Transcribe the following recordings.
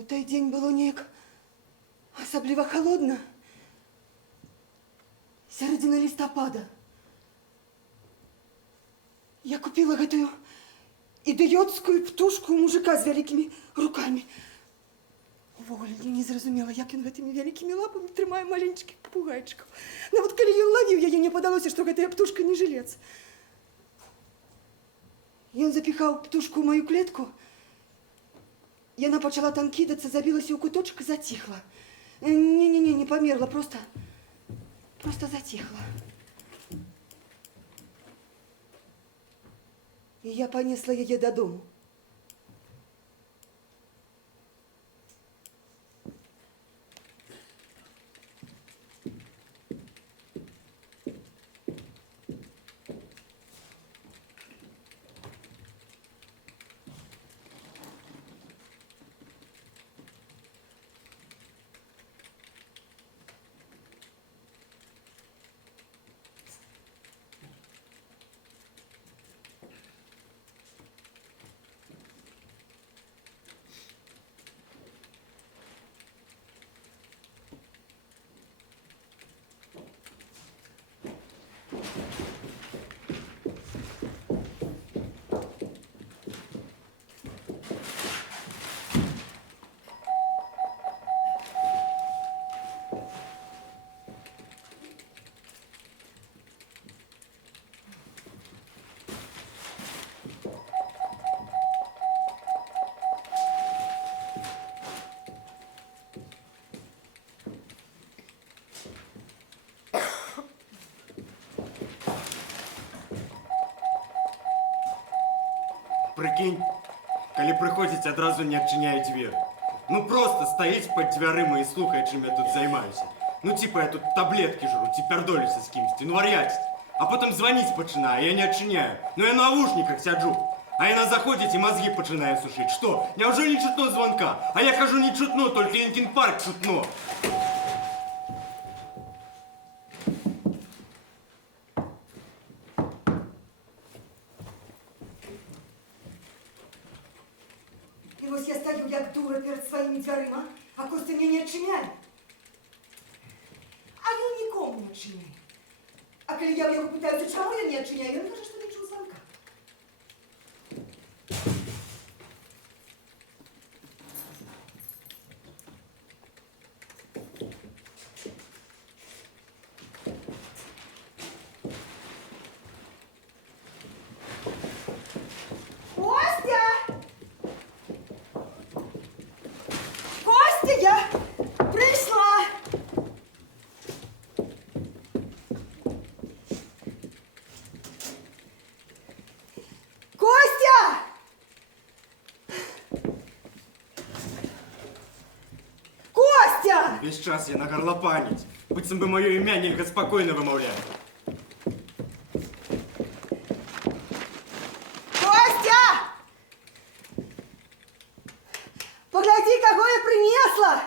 У той дзень было неяк асабліва халодна. Сярэдзіна лістапада. Я купила гэтую ідыёцкую птушку у мужика з вялікімі рукамі. Увогуле, не зразумела, як ён гэтымі вялікімі лапамі трымае маленькіх папугайчыкаў. Нават калі ён лавіў яе, не падалося, што гэтая птушка не жылец. Ён запіхаў птушку ў маю клетку. Яна пачала там кідацца, забілася ў куточак і заціхла. Не памерла, просто заціхла. І я панесла яе дадому. Прикинь, коли приходять, одразу не відчиняють двері. Ну просто стоїть під дверима і слухає, чим я тут займаюся. Ну типа я тут таблетки жру, ті пердолюся з кимось, ну вар'ятість. А потім дзвонить починаю, я не відчиняю. Ну я в наушниках сяджу. А вона заходить і мозги починає сушить. Що? Неужели не чутно звонка? А я кажу не чутно, тільки Лінкін Парк чутно. І ось я стою, як дура перед своїми дверима, а Костя мені не відчиняє. А він нікому не відчиняє. А коли я в його питаюся, чому я не відчиняю, він каже, що не чув звонка. Костя! Костя, я прийшла! Костя! Костя! Весь час я на горлопанить. Быцем бы моє ім'я нельга спокійно вимовляти. Костя! Погляди, кого я принесла!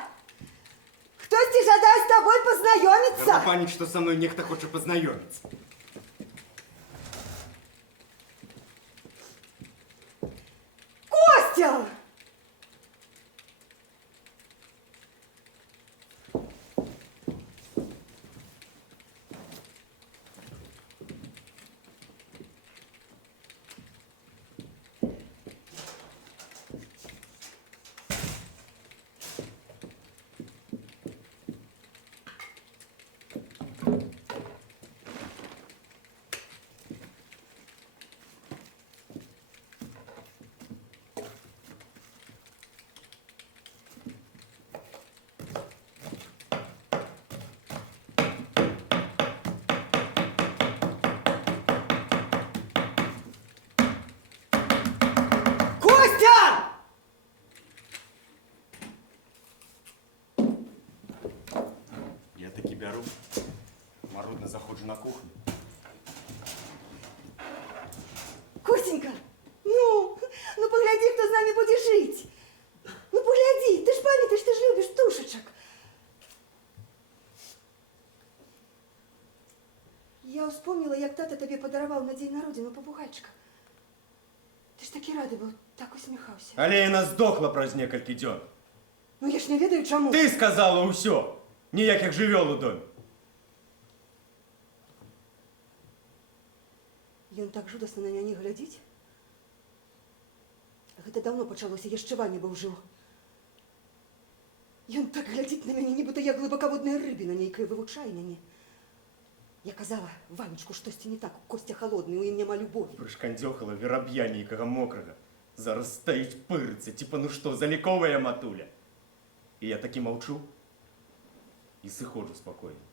Хтось жадає з тобою познайомитися! Горлопанить, що со мною нехто хоче познайомитися. Костя! Костя! Я таки беру, марудно заходжу на кухню. Костенька, ну погляди, хто з нами буде жити. Ну погляди, ти ж пам'ятаєш, ти ж любиш птушечок. Я вспомнила, як тато тобі подарував на день народження попугайчика. Ти ж такий радий був, так усміхався. Але вона здохла праз некалькі дзён. Ну я ж не ведаю, чаму. Ты сказала ўсё! Ніякіх жывёл у доме. Ён так жудасна на мяне глядзіць. Гэта даўно пачалося, яшчэ Ваня быў жыў. Ён так глядзіць на мяне, нібыта я глыбакаводная рыбіна нейкая, вывучае мяне. Я казала, Ванечку, штосьці не так, Костя халодны, у ім няма любові. Прышкандзёхала вераб'я нейкага мокрага. Зараз стаіць пырыцца, типа ну што, заліковая матуля. І я такі маўчу і сыходжу спакойна.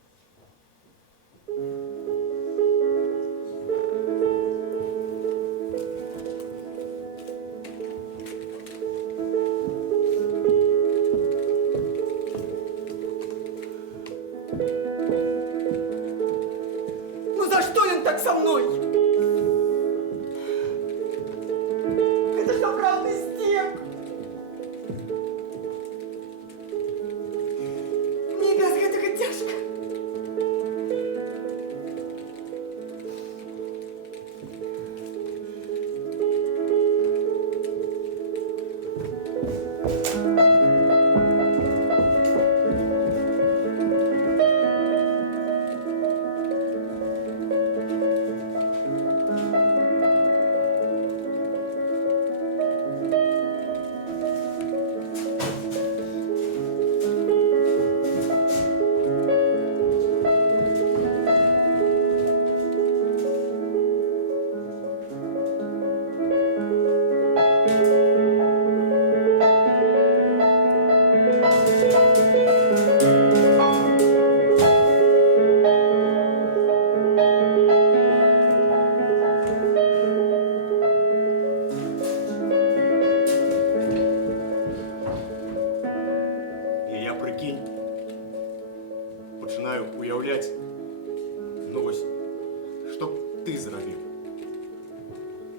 Ну за что он так со мной? Это ж направный стек. Мне без гэтага цяжка. І я, прикинь, починаю уявляти, ну ось, що б ти зробив?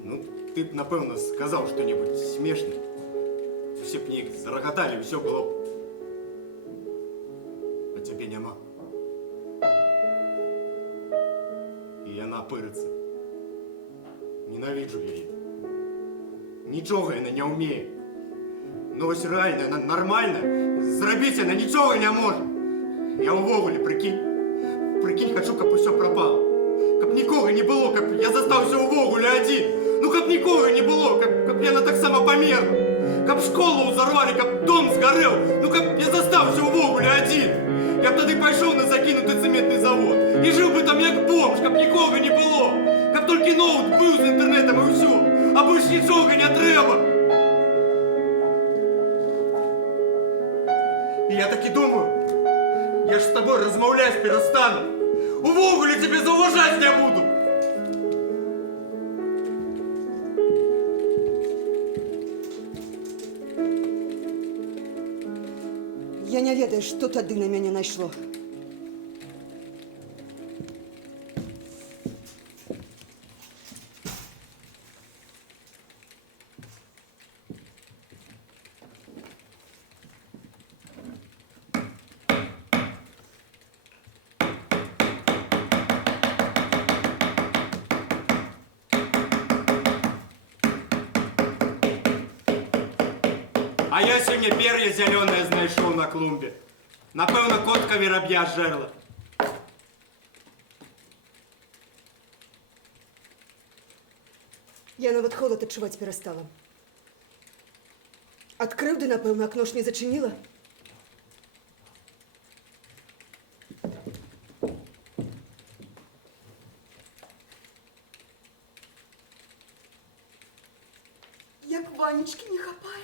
Ну, ти б, напевно, сказав що-небудь смішне. Всі б неяк зареготали, все було б. А тебе нема. І вона пириться. Ненавиджу її. Нічого вона не вміє. Ну ось реально, вона нормальна. Зробити вона нічого не може. Я увогуле, прикинь. Прикинь, хочу, каб усе пропало. Каб нікого не було, каб я застався увогуле один. Ну каб нікого не було, каб яна так само померла. Каб школу взорвали, каб дом згорел. Ну каб я застався увогуле один. Я б тоді пішов на закинутий цементний завод. І жив би там як бомж, каб нікого не було. Каб тільки ноут був з інтернетом і все. А більш нічого не треба. І я так і думаю, я ж з тобою розмовляти перестану. Увогуле тебе зауважати не буду. Я не ведаю, што тады на мяне найшло. А я сьогодні пер'я зелене знайшов на клумбі. Напевно, котка віроб'я жерла. Я нават холод адчуваць перастала. Ад крыўды, напэўна, акно ж не зачыніла. Як Ванечкі не хапае.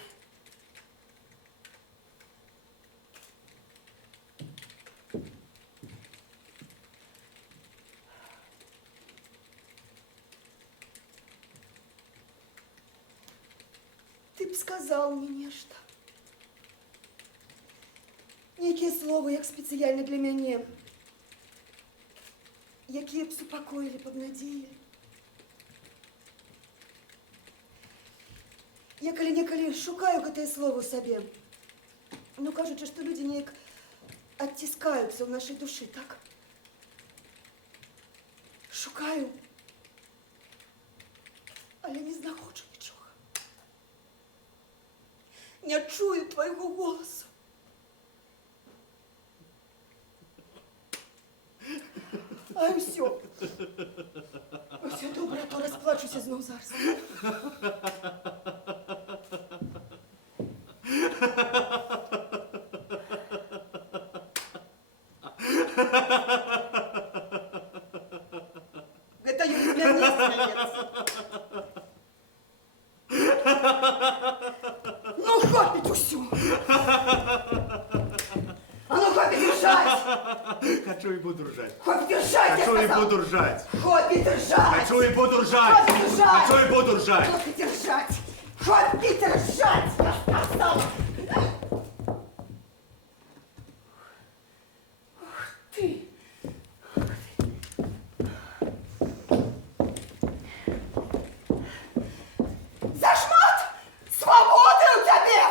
Ты б сказал мне нешта. Некие словы, як спецыяльна для мяне. Якія б супакоілі, пабнадзеілі. Я калі-некалі шукаю гэтыя словы ў сабе. Ну, кажучы, што людзі неяк адціскаюцца ў нашай душы, так? Шукаю, але не знаходжу нічога. Не чую твайго голасу. то розплачуся знов зараз. Это я у тебя не смеется. Ну, хватит усё. А ну, хватит держать. Хочу и буду ржать. Хватит держать, я Хочу и сказал. буду ржать. Хватит держать. Хочу и буду ржать. Хватит держать. Хочу и буду ржать. Хватит держать. Хватит держать, я сказал. Ух ты. Зашмат свободы у тебе!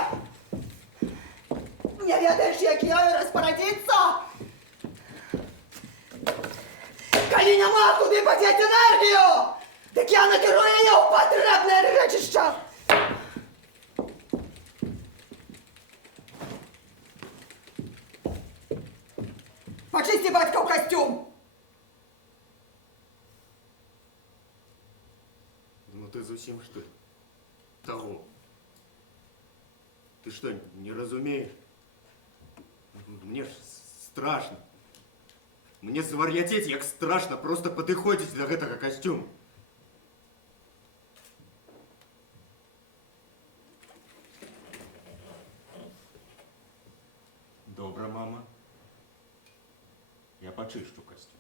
Не ведаешь, як ёю распарадзіцца? Калі няма куды падзець энергію, дык я накірую яе ў патрэбнае рэчышча. Пачысці бацькаў касцюм. Ну ты зусім что ли? Того. Ты что, не разумеешь? Мне ж страшно. Мне звар'яцець, як страшно просто падыходзіць да гэтага касцюма. Добра, мама. Я пачышчу касцюм.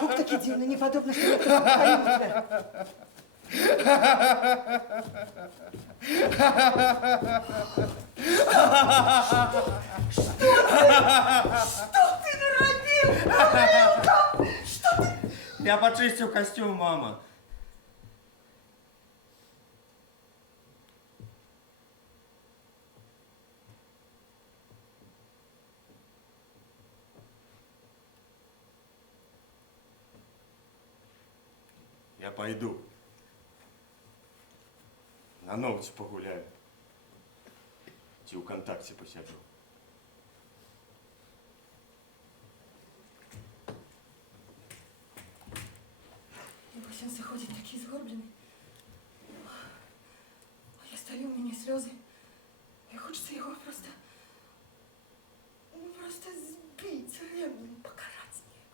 Гук такі дзіўны, не падобна, што я каліна. Что ты наробил, Гаврилка? Что ты? Я почистил костюм, мама. Я пойду. На ногти погуляю. Ці у контакте посяду. Вось он заходит такий сгорбленный. А я стою, у меня слезы. И хочется его просто сбить ремнем, покарать снег.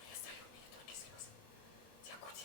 А я стою, у меня только слезы текут.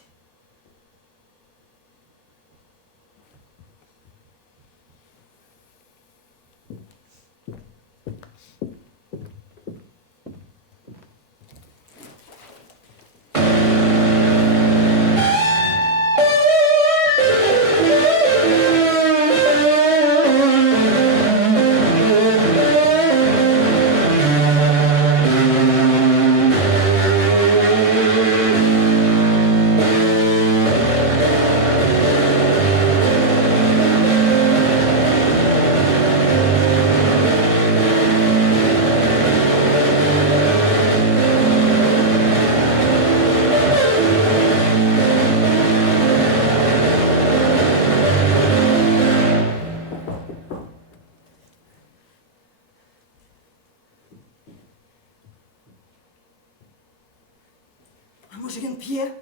Може, він п'є?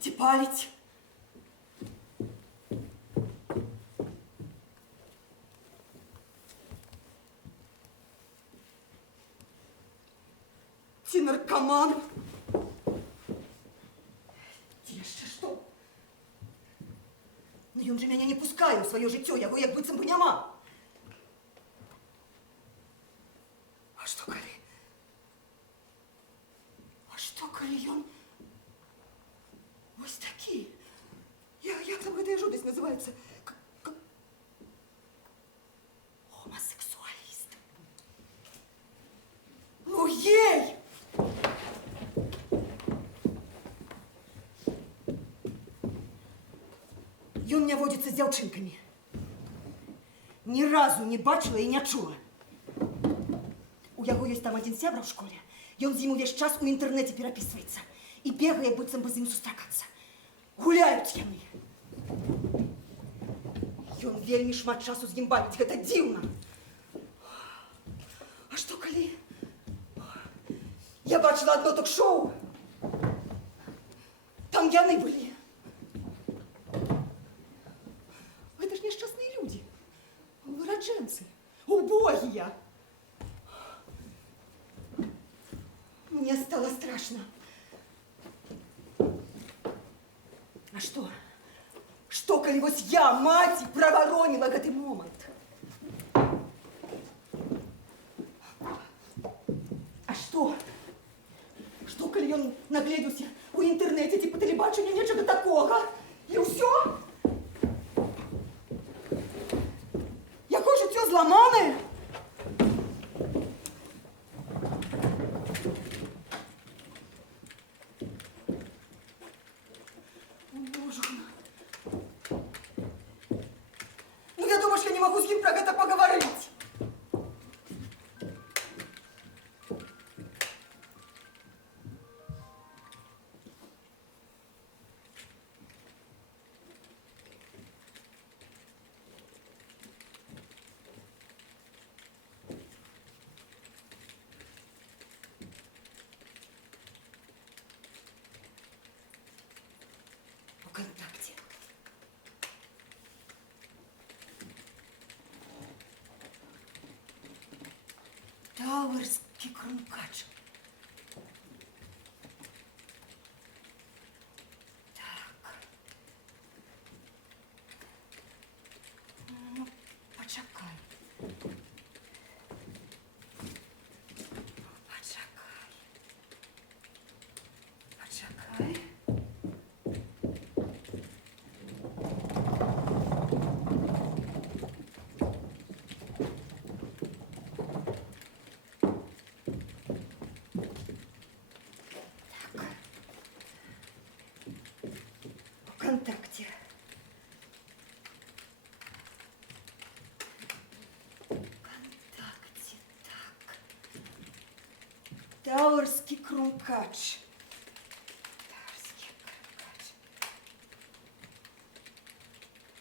Ці палить? Ці наркоман? Ці ще що? Ну, він же мене не пускає у своє життя, його як бицем би нема. А що коли? А що коли він ось такий? Як там эта жудость називається? Гомосексуаліст. Ну, ей! Ён не водится с дзяўчынкамі. Ні разу не бачила і не чула. У яго ёсць там адзін сябра ў школе. Ён з ім увесь час у інтэрнэце перапісваецца і бегае, быццам бы з ім сустракацца. Гуляюць яны. Ён вельмі шмат часу з ім бавіць, гэта дзіўна. А што калі? Я бачила одно ток-шоу. Там яны былі. Это ж несчастные люди, вырадженцы, убогие. Мне стало страшно. А что? Что, коли вось я, маці, праваронила гэты момант? А что? Что, коли ён нагледзеўся у інтэрнэце ці па тэлебачанню нечага такога? І ўсё? Якое жыццё зламанае? О, Боже. Ну, вядома ж, я не магу з ім пра гэта пагаварыць. ВКонтакте. Тауэрский крумкач. Так. Ну, почекай. Почекай. ВКонтакте. ВКонтакте, так. Тауэрский крумкач. Тауэрский крумкач.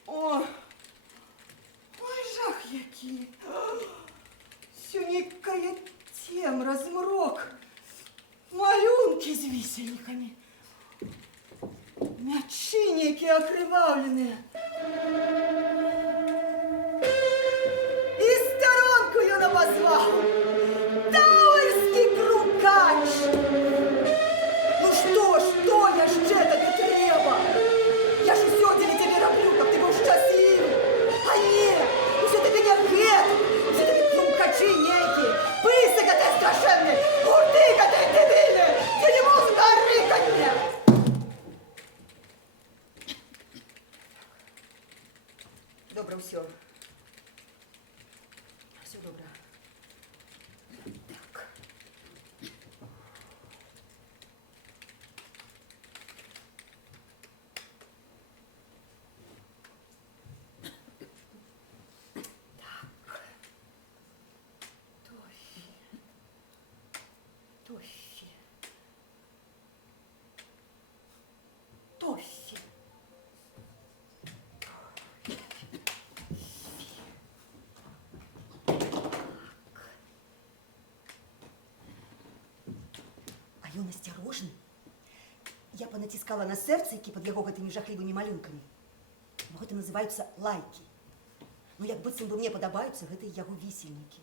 О! Ой, жах який. Сюнікає темра, змрок. Малюнки з вісельниками. Мячи некі окривавленые. И сторонку ён обозвал. Тауэрский крумкач. Ну что яшчэ табе трэба? Я ж усё дзеля цябе раблю, каб ты быў шчаслівы. А не, усё табе не гэта. Усё табе крумкачы нейкія. Пысы гэтыя страшэнныя, гурты гэтыя дебільныя, дзе не музыка, а рыканне. Добре, все. Все добре. Так. Тоффи. Тоффи. А ён осторожный. Я панатискала на сердцейкі под яго гэтымі жахлівымі малюнкамі. Бо гэта называюцца лайкі. Ну, як быццам бы мне падабаюцца гэтыя яго вісельнікі.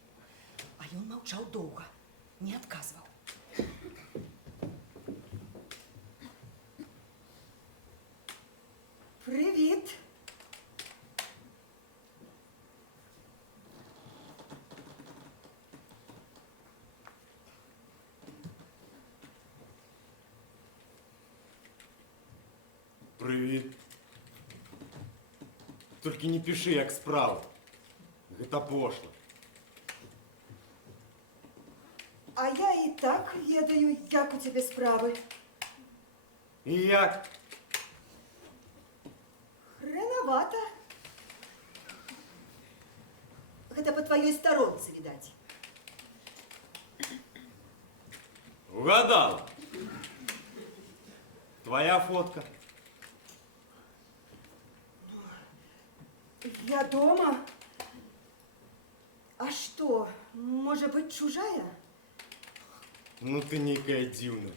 А ён маўчаў доўга, не адказваў. Привіт! Привіт. Толькі не пішы, як справа. Гэта пошла. А я і так ведаю, як у цябе справы. І як? Хреновато. Гэта па тваёй старонцы, відаць. Угадала. Твоя фотка. Я дома. А что, может быть, чужая? Ну ты нейкая дзіўная.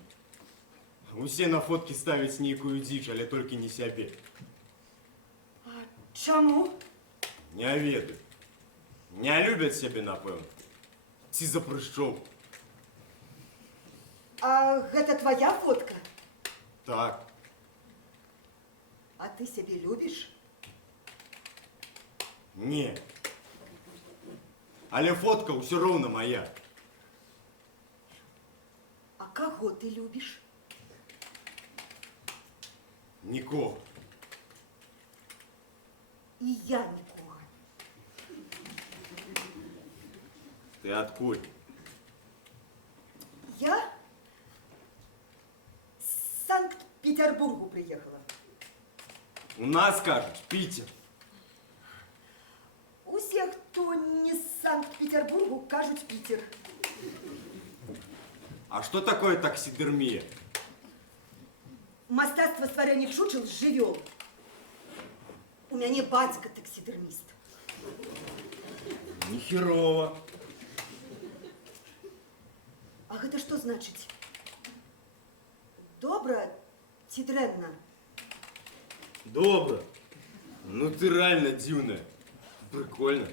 Усе на фоткі ставяць нейкую дзіч, але толькі не сябе. А чаму? Не ведаю. Не любяць сябе, напэўна. Ці за прыщоў. А гэта твоя фотка? Так. А ты сябе любіш? Не. Але фотка ўсё роўна моя. А каго ты любіш? Нікога. І я нікога. Ты адкуль? Я з Санкт-Петербургу приехала. У нас, кажуть, Пітер. Усе, хто не з Санкт-Петербургу, кажуть Пітер. А что такое таксидермия? Мастацтва стварэння чучел з жывёл. У мяне бацька таксідерміст. Нехерово. А гэта што значыць? Добра ці дрэнна? Добро. Ну ты реально дивная. Прикольно.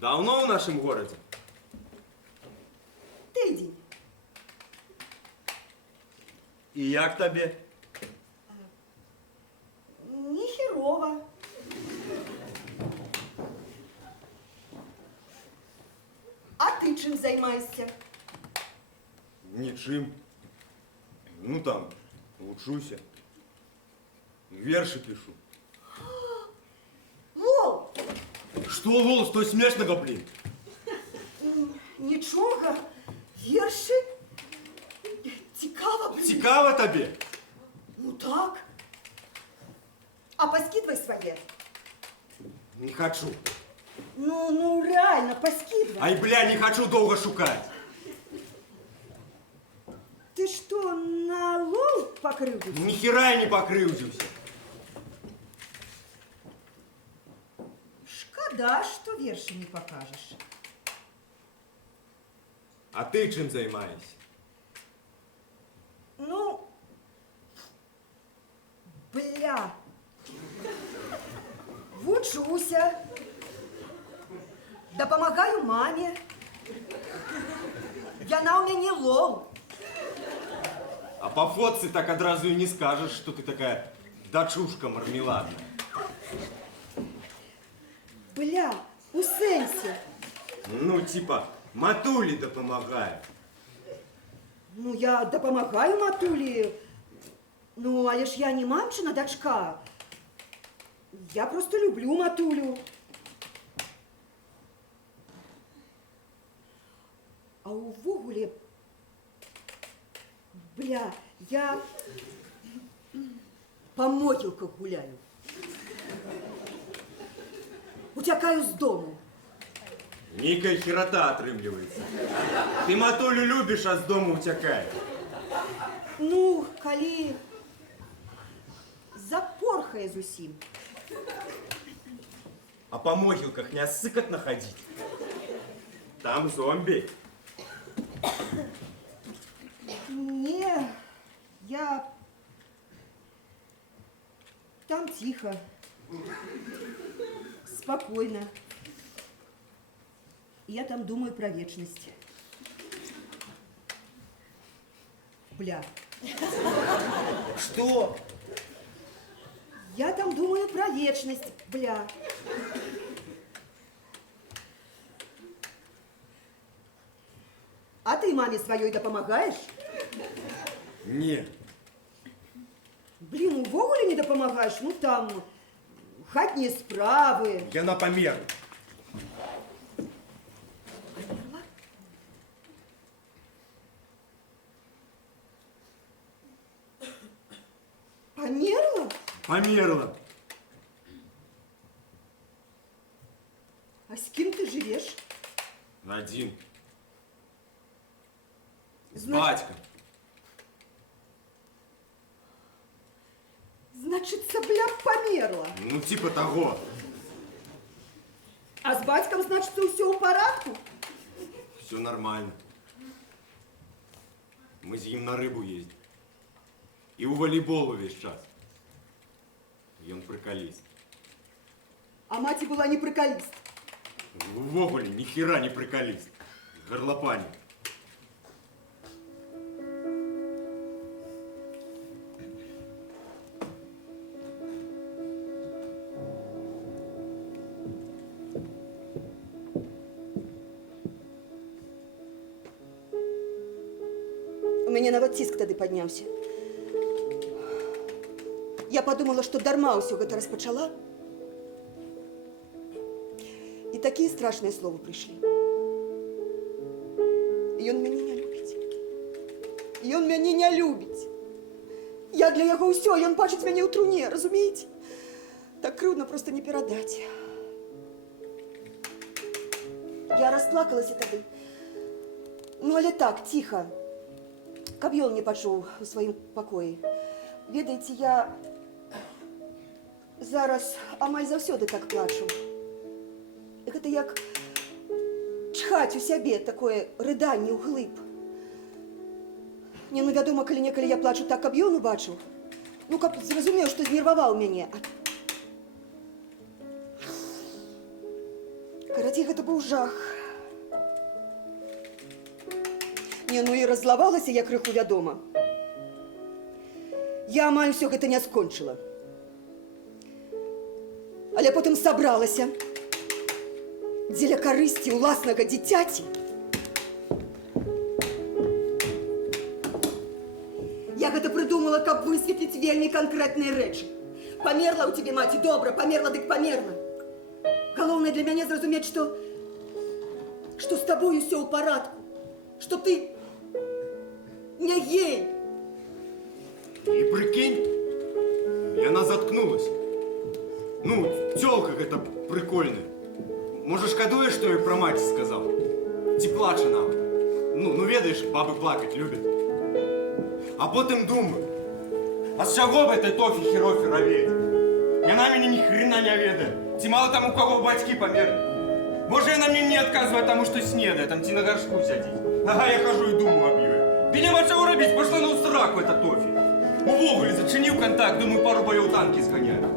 Давно в нашем городе? Тыдзень. И як тебе? Нехерова. А ты чым займаешься? Ничем. Ну там, учуся. Верши пишу. Лол! Что, Лол, что смешного, блин? Нічога. Вершы? Цікава, блин. Цікаво тебе? Ну так. А паскидвай свае. Не хочу. Ну реально, паскидвай. Ай, бля, не хочу долго шукать. Ты что, на лол покрываешься? Ни хера я не покрывдился. Шкода, что верши не покажешь. А ты чем займаешься? Ну, бля, вучуся, дапамагаю маме. Яна у мяне лол. А по фотце так одразу и не скажешь, что ты такая дочушка мармеладная. Бля, у сенсе. Ну, типа, матулі допомагаю. Ну, я дапамагаю матулі. Ну, але ж я не мамчына дачка. Я просто люблю матулю. А увогуле, бля, я по могілках гуляю. Утякаю з дому. Нейкая херота отрымливается. Ты матулю любишь, а с дома утякаешь. Ну, калі запорхае зусім. А по могилках не сыкотно ходить. Там зомби. Не, я... Там тихо. Спокойно. Я там думаю про вечность. Бля. Что? Я там думаю про вечность, бля. А ты маме своей допомагаешь? Не. Блин, увогуле не допомагаешь? Ну там, хатние справы. Яна памерла. Померла? Померла. А с кем ты живешь? Один. С Значит- батьком. Значится, бля, померла. Ну, типа того. А с батьком, значит, все у порядку? Все нормально. Мы с ним на рыбу ездим. И у волейбола весь час. И он приколист. А мать была не приколист. Воволе, ни хера не приколист. Горлопанин. У меня нават ціск тады падняўся. Я подумала, что дарма ўсё гэта распачала. І такія страшныя словы прыйшлі. Ён мяне не любіць. Ён мяне не любіць. Я для яго ўсё, ён бачыць мяне ў труне, разумееце? Так крыўдна просто не перадаць. Я расплакалася тады. Ну, але так, ціха. Каб ён не пачуў у сваім пакоі. Ведаеце, я зараз амаль заўсёды так плачу. Гэта як чхаць у сябе, такое рыданне ўглыб. Не, ну, вядома, калі-некалі я плачу так, каб ён убачыў. Ну, каб зразумеў, што знерваваў мяне. Карацей, гэта быў жах. Не, ну і раззлавалася я крыху, вядома. Я амаль усё гэта не скончыла. Але потым сабралася. Дзеля карысці ўласнага дзіцяці. Я гэта прыдумала, каб высветліць вельмі канкрэтныя рэчы. Памерла ў цябе, маці, добра, памерла, дык памерла. Галоўнае для мяне зразумець, што з табою ўсё ў парадку. Што ты не гей. И прикинь, яна заткнулась. Ну, тёлка гэта прикольная. Может, шкадуеш, што я про маці сказал? Ці плаче нават. Ну, ведаеш, бабы плакать любят. А потым думаю, а з чаго б этой Тофі херофі равець? Яна мяне ні хрена не ведае. Ці мало там у кого бацькі памерлі. Може, яна мне не адказвае таму, што снедае, там ці на гаршку сядзіць. Ага, я хожу і думаю аб ёй. Ды няма чаго рабіць, пашла на ўсраку эта Тофі. Увогуле, зачыніў контакт, думаю, пару баёў танкі зганяю.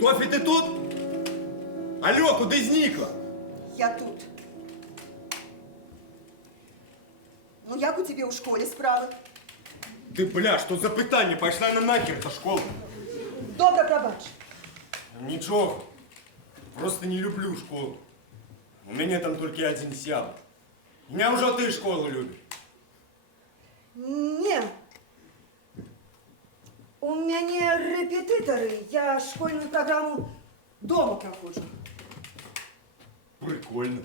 Тофі, ти тут? Алло, куди зникла? Я тут. Ну, як у тебе у школе справы? Ты, бля, что за питання? Пошла на нахер, эта школа. Добре, пробач. Ничего. Просто не люблю школу. У меня там только один сябр. Меня уже ты школу любишь. Не. У мяне рэпетытары. Я школьную программу дома проходжу. Прикольно.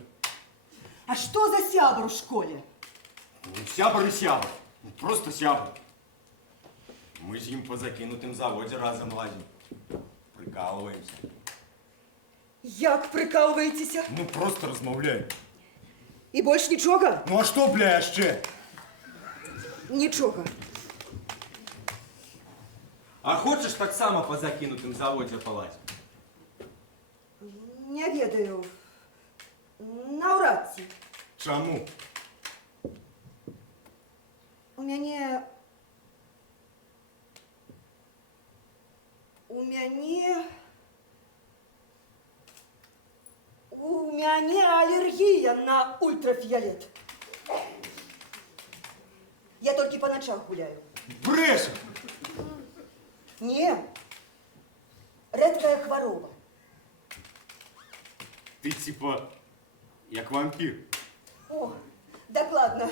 А что за сябр у школе? Ну, сябр и сябр. Ну, просто сябр. Мы с ним по закинутым заводе разом лазим. Прикалываемся. Як прикалываетеся? Ну, просто размовляем. І больш нічога? Ну, а что, бля, ще? Нічога. А хочеш так само по закинутым заводзе палазь? Не ведаю. Наўрад ці. Чаму? У мяне... У мяне алергія на ультрафіолет. Я толькі па начах гуляю. Брэш! Не. Рэдкая хвароба. Ты типа як вампір. О, дакладна,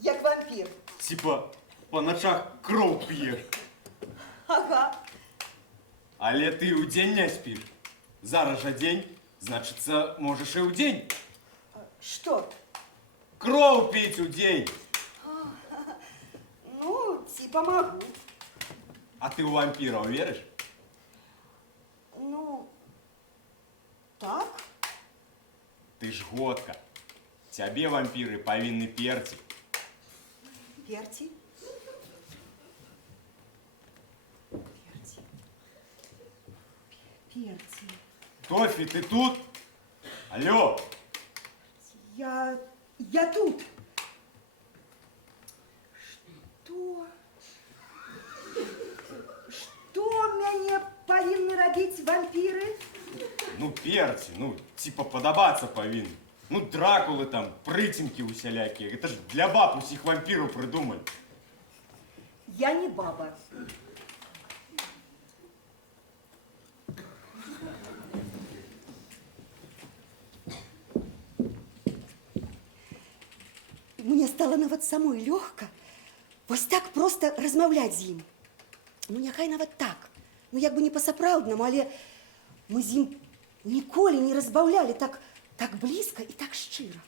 як вампір. Типа по ночах кроў п'еш. Ага. Але ты ў дзень не спіш. Зараз жа дзень, значыцца, можаш і ў дзень. Што? Кроў піць у дзень. Ну, ці памагу. А ты ў вампіраў верыш? Ну, так. Ты ж годка. Цябе вампіры павінны перці. Перці? Перці. Перці. Тофі, ты тут? Алло! Я тут. Што мяне павінны рабіць вампіры? Ну, перці, ну, типа падабацца павінны. Ну, дракулы там, прыцемкі усялякія. Гэта ж для баб усіх вампіраў прыдумалі. Я не баба. Мне стало нават самой лёгка вось так проста размаўляць з ім. Ну, няхай нават так. Ну, як бы не па-сапраўднаму, але мы з ім ніколі не разбаўлялі так блізка і так шчыра.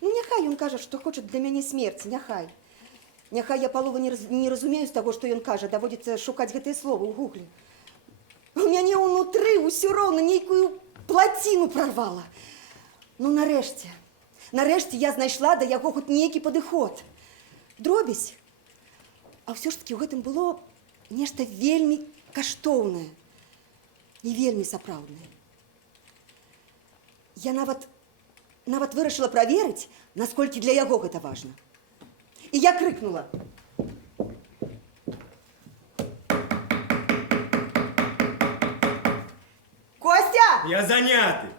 Ну, няхай ён кажа, што хоча для мяне смерці, няхай. Няхай я палова не разумею з таго, што ён кажа, даводзіцца шукаць гэтыя словы ў гугле. У мяне ўнутры ўсё роўна нейкую плаціну прарвала. Ну, нарэшце я знайшла да яго хоць нейкі падыход. Дробязь. А ўсё ж такі ў гэтым было нешта вельмі каштоўнае і вельмі сапраўднае. Я нават вырашыла праверыць, насколькі для яго гэта важна. І я крыкнула. Костя! Я заняты.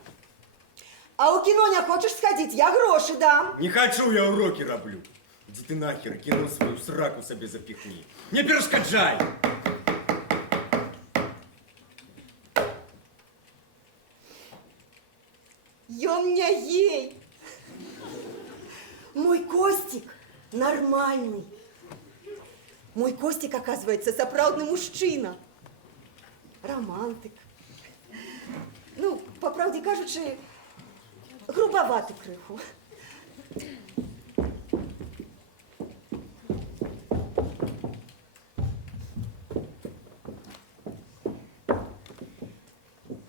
А ў кіно не хочаш схадзіць? Я грошы дам. Не хочу, я уроки роблю. Иди ты нахер, кіно свою сраку себе запихни. Не перешкоджай! Ён не гей. Мой Костик нормальный. Мой Костик, оказывается, сапраўдны мужчина. Романтик. Ну, по правде кажучи, грубоваты крыху.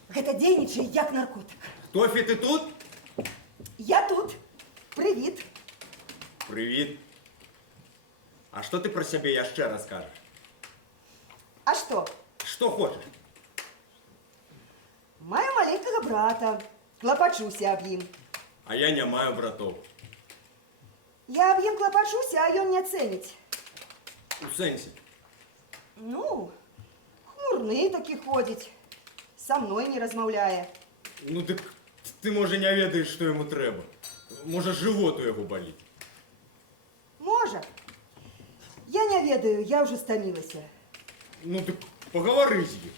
Гэта дзейнічае як наркотик. Тофі, ты тут? Я тут. Привіт. Привіт. А что ты про себе яшчэ расскажешь? А что? Что хочешь? Маю маленького брата. Клапачуся аб ім. А я не маю братов. Я аб ім клапачуся, а ён не цэніць. У сэнсе? Ну, хмурны такі ходзіць. Са мной не размаўляе. Ну так ты, можа, не ведаеш, што яму трэба. Можа, жывот у яго баліць. Можа. Я не ведаю, я ўжо стамілася. Ну так пагавары з ім.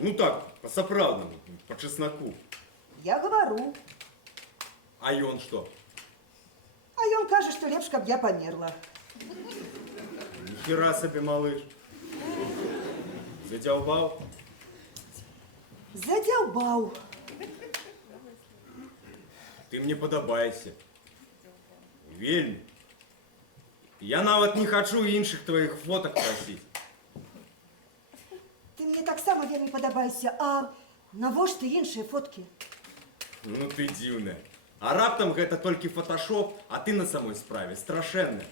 Ну так, па-сапраўднаму, па чеснаку. Я гавару. А ён што? А ён кажа, што лепш, каб я памерла. Ніхера сабе, малыш. Задзяўбаў? Задзяўбаў. Ты мне падабаешся. Вельмі. Я нават не хачу іншых твоих фоток прасіць. Ты мне таксама вельмі падабаешся, а навошта іншыя фоткі? Ну ты дзіўная. А раптам гэта толькі фотошоп, а ты на самой справе страшэнная.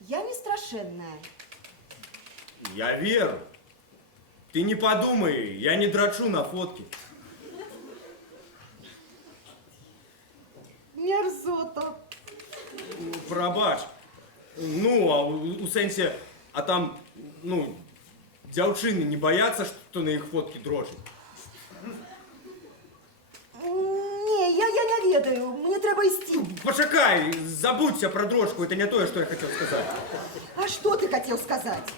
Я не страшэнная. Я верю. Ты не подумай, я не дрочу на фотке. Мерзота. Пробач. Ну, а у сенсі, а там, ну, дзяўчыны не боятся, что на их фотки дрочат? Не, я не ведаю. Мне треба ісці. Почекай, забудься про дрочку, это не то, что я хотел сказать. А что ты хотел сказать?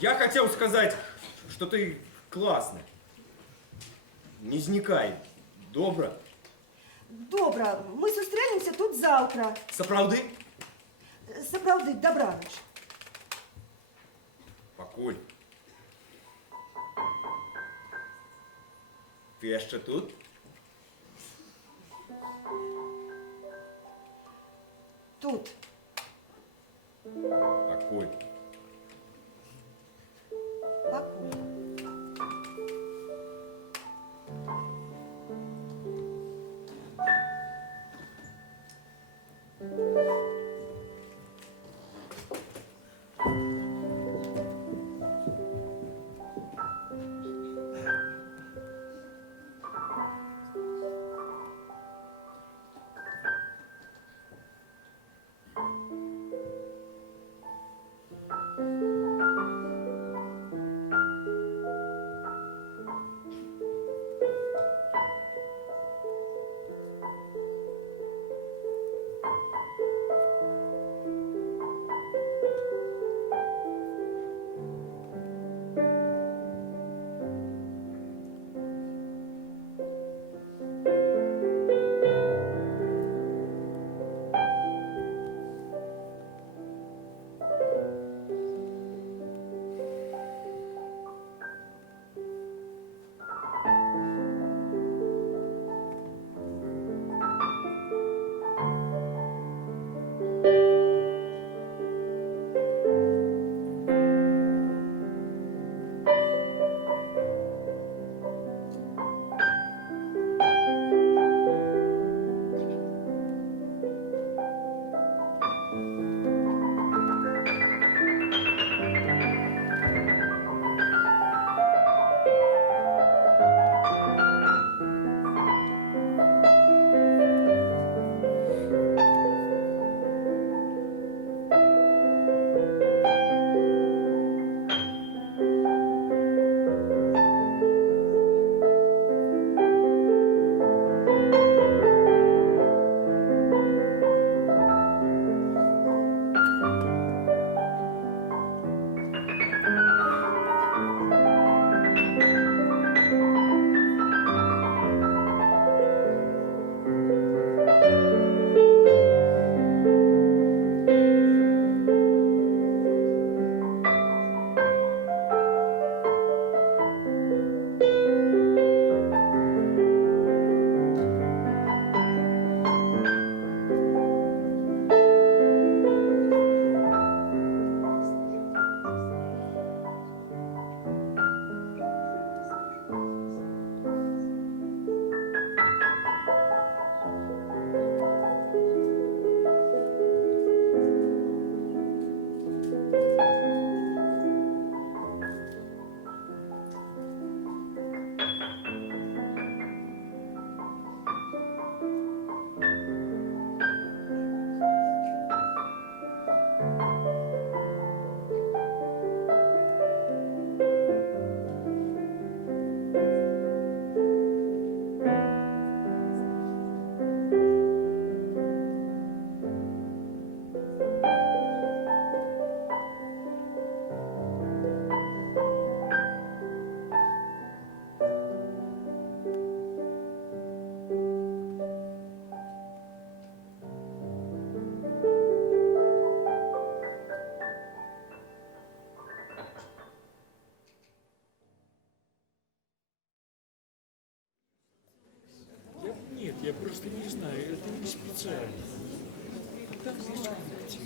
Я хотел сказать, что ты классная. Не зникай. Добра. Добра, мы сустрэнемся тут завтра. Сапраўды? Сапраўды, добраніч. Пакуль. Ты яшчэ тут? Тут. Пакуль. Пакуль. Нет, я просто не знаю, это не специально. А там есть коллектив.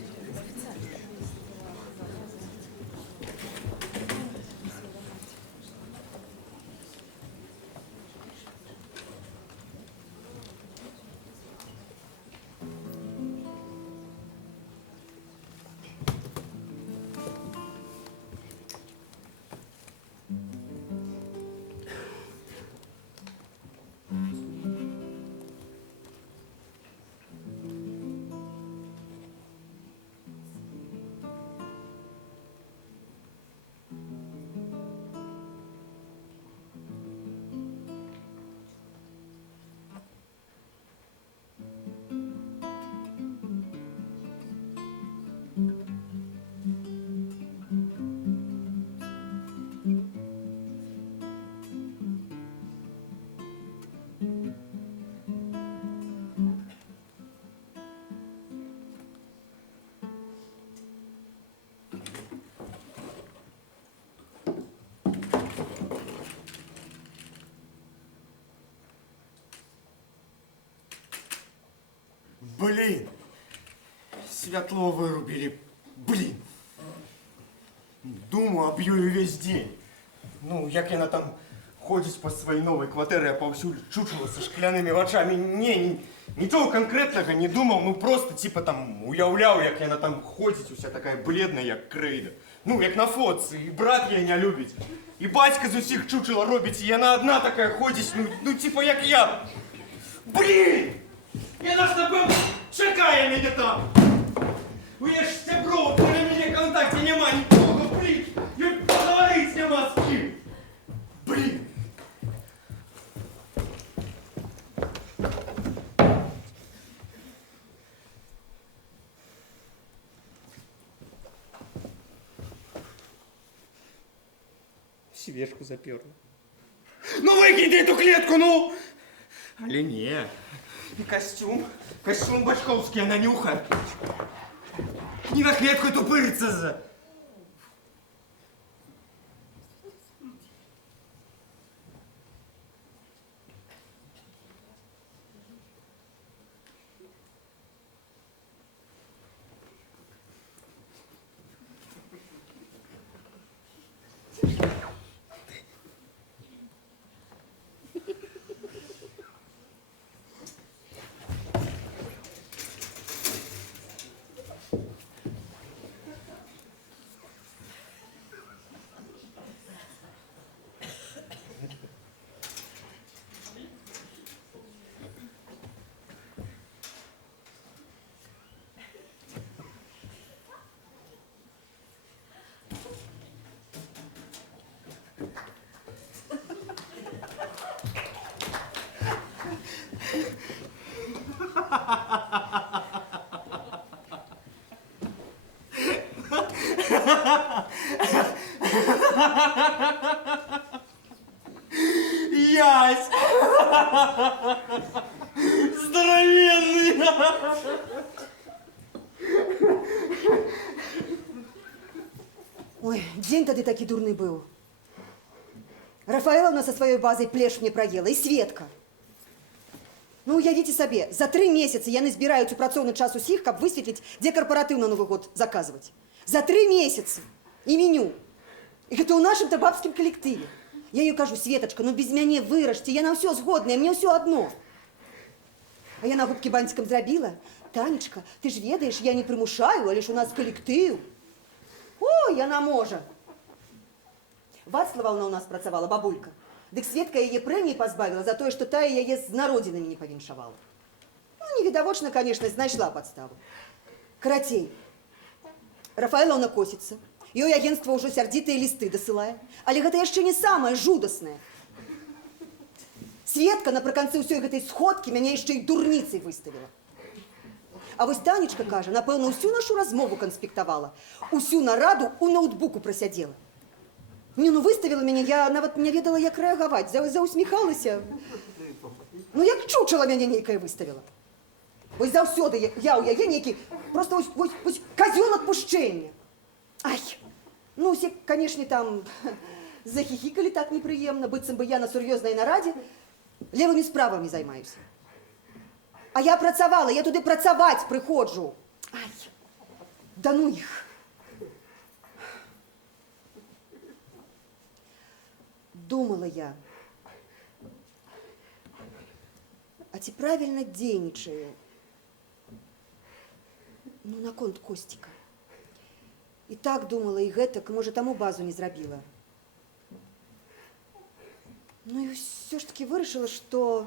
Блин. Святло вырубили. Блин. Думаю, аб'ю її весь день. Ну, як яна там ходить по своей новой квартире, я повсюду чучело со шкляними очами. Нічого конкретного не думав, ну просто типа там уявляв, як яна там ходить, уся така бледна, як крейда. Ну, як на фотці, і брат її не любить, і батька з усіх чучела робить, і яна одна така ходить, ну типа як я. Блін! Яна ж напевно чекає мене там. Я ж стебро, коли мене контакті нема нікого, блін! Я поговорить нема з ким. Блін! Свечку заперла. Ну выкинь ты эту клетку, ну! Але не. И костюм бачковский она нюхает. Не на клетку эту пырится за. Ясь! Здоровенный! Ой, день тады таки дурный был. Рафаэловна со своей базой плешь мне проела, и Светка. Ну, уявите себе, за 3 месяца я назбираюць у працоўны час усіх, каб высветліць, дзе карпаратыў на Новый год заказывать. За 3 месяца. И меню. И это ў нашым-то бабскім калектыве. Я ёй кажу: Светочка, ну без мяне вырашце, я на ўсё згодная, мне ўсё адно. А я на губкі бантиком зрабіла: Танечка, ты ж ведаеш, я не прымушаю, але ж у нас калектыў. Ой, яна можа. Вацлаваўна у нас працавала, бабулька. Дык Светка яе прэміі пазбавіла за тое, што тая яе з народзінамі не павіншавала. Ну, невідавочна, конечно, знайшла падставу. Карацей, Рафаэловна косіцца. Ёй агенцтва ўжо сярдзітыя лісты дасылае. Але гэта яшчэ не самае жудаснае. Светка напрыканцы ўсёй гэтай сходкі мяне яшчэ і дурніцай выставіла. А вось Танечка кажа, напэўна, усю нашу размову канспектавала. Усю нараду у ноутбуку прасядзела. Не, ну выставила меня, я нават не ведала, як рэагаваць, заусміхалася. Ну, як чучела мяне нейкае выставила. Вось заўсёды я ў яе нейкі, просто вось казён адпушчэння. Ай, ну, усе, канешне, там захихикали так непрыемна, быццам бы я на сур'ёзнай нарадзе левымі справамі займаюся. А я працавала, я туды працаваць прыходжу. Ай, да ну іх. Думала я, а ці правильно дзейнічаю? Ну, наконт Костіка. І так думала, і гэтак, можа, таму базу не зрабіла. Ну, і ўсё ж таки вырашыла, што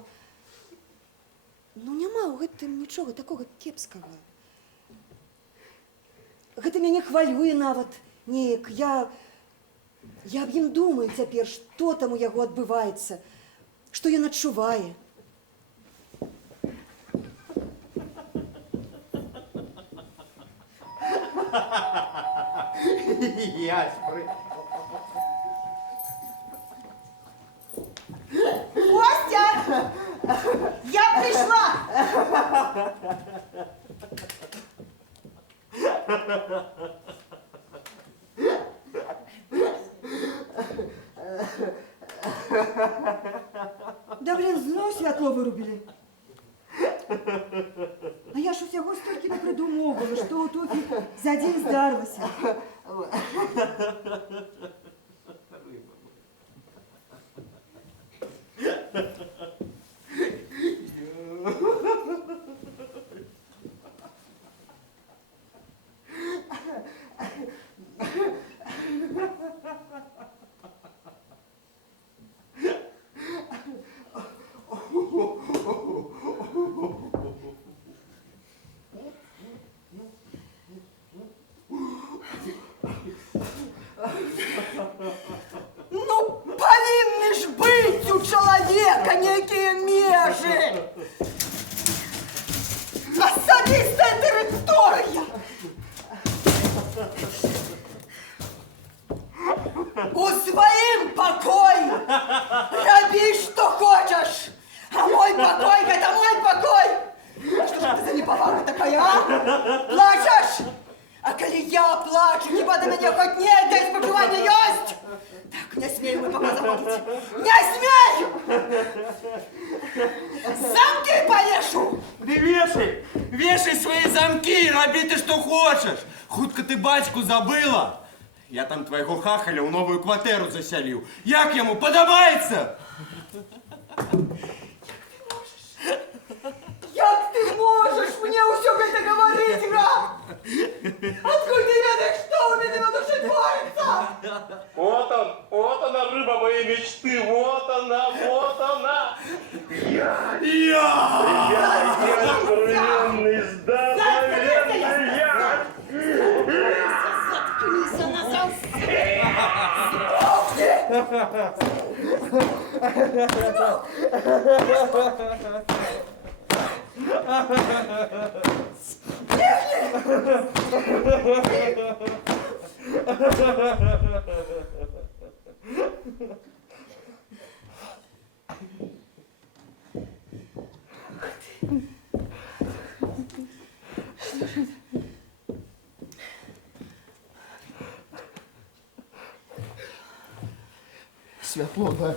ну, няма ў гэтым нічога такога кепскага. Гэта мяне хвалюе нават неяк. Я аб ім думаю цяпер, што там у яго адбываецца, што ён адчувае. Костя! Я пришла! Да блин, зноў святло вырубілі. А я ж усяго стільки не придумовувала, що у Тофі за день здарилося. Ну, повинны ж быть у человека некие межи. Особистая территория. У своим покой роби, что хочешь. А мой покой, это мой покой. Что ж это за неповага такая, а? Плачешь? А коли я плачу, хіба до мене хоч некое спочивання есть? Так, не смею мы пока заводить. Не смею! Замки повешу! Ти вешай! Вешай свої замки і роби ти, що хочеш! Хутко ти батьку забила! Я там твоего хахаля у новую квартиру заселив. Як йому подобається? Як ти можеш мені усё это говорить, га? Откуда ты ведаешь, что у меня на душе творится? Вот она, рыба моей мечты, вот она. Я! Я современный, здоровенный я! Заткнись, она Святло, да?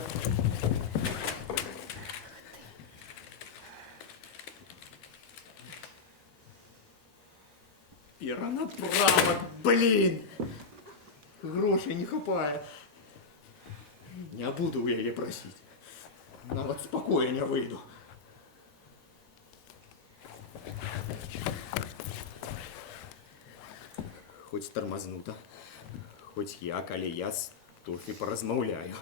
Іра направо, блін! Грошей не хапає. Не буду у яе просить. Нават з пакоя не выйду. Хоць тормознута, хоць я, калі я з Тофі поразмаўляю.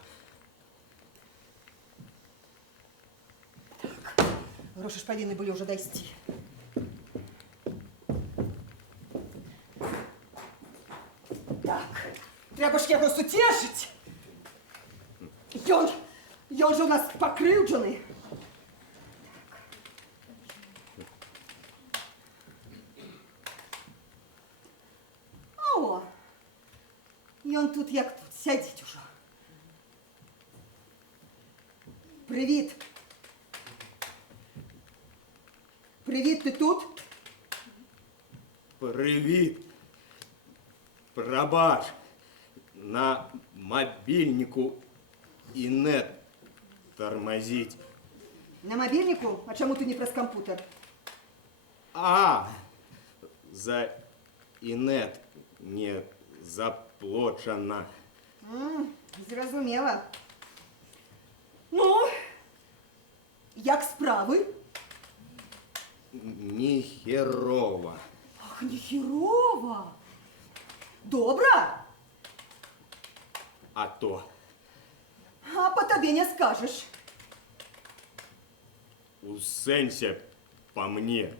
Гроші ж повинні були вже дойти. Так, треба ж якось утешить. Ён же у нас покривджений. О, ён тут як тут, сядіть уже. Привіт. Привіт, ти тут? Привіт! Пробач, на мобильнику инет тормозить. На мобильнику? А чому ти не през комп'ютер? А, за инет не заплачено. Зрозуміла. Ну, як справи? Не херово. Ах, не херово. Добре? А то А по тобі не скажеш. у сенсе по мне.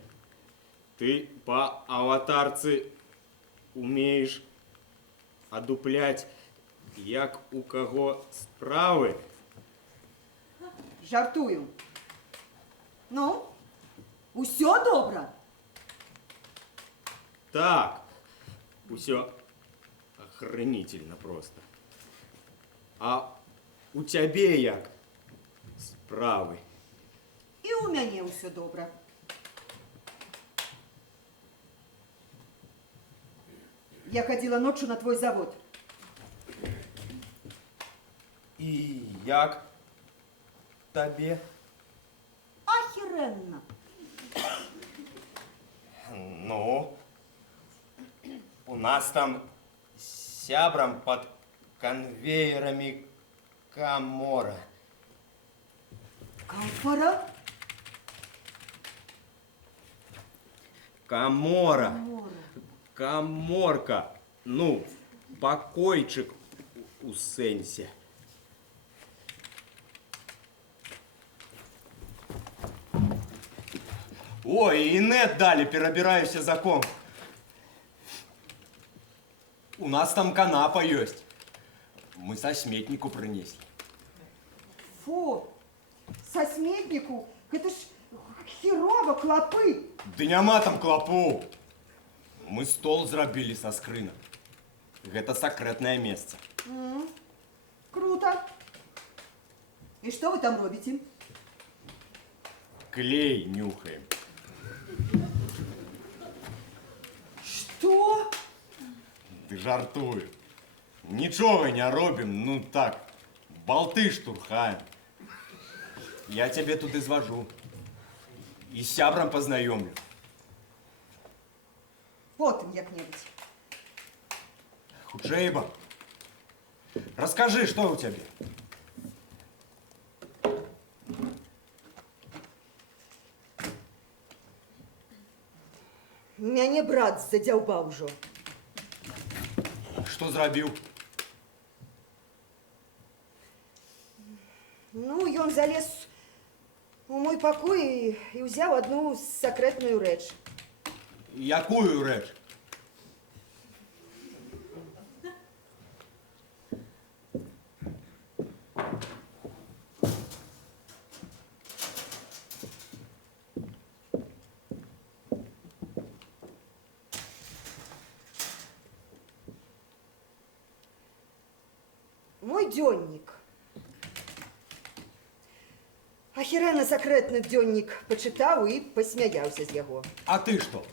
Ты по аватарце умеешь одуплять, як у кого справи? Жартую. Ну, усьо добре? Так, все охренительно просто. А у тебе як справи? І у мене усе добре. Я ходила ночью на твой завод. І як тобі? Охеренно. У нас там с сябром под конвейерами камора. Камфора? Камора. Каморка. Ну, покойчик у сенсе. Ой, и нет дали, перебираюся за комп. У нас там канапа есть. Мы со сметнику принесли. Фу, со сметнику, это ж херово, клопы. Да няма там клопу. Мы стол зрабілі со скрынак. Гэта сакрэтнае месца. Круто. И что вы там робите? Клей нюхаем. Что? Ты жартую. Нічога не робім, ну так, болты штурхаем. Я тебе туды звожу. И с сябром познаёмлю. Потом як-небудь. Хутчэй ба. Расскажи, что у тебя? Мяне брат задзяўбаў ужо. Что зрабіў? Ну, ён залез у мой пакой і ўзяў одну сакрэтную рэч. Якую рэч? Мой дзённік. Ахірэна сакрэтны дзённік пачытаў і пасмяяўся з яго. А ты что?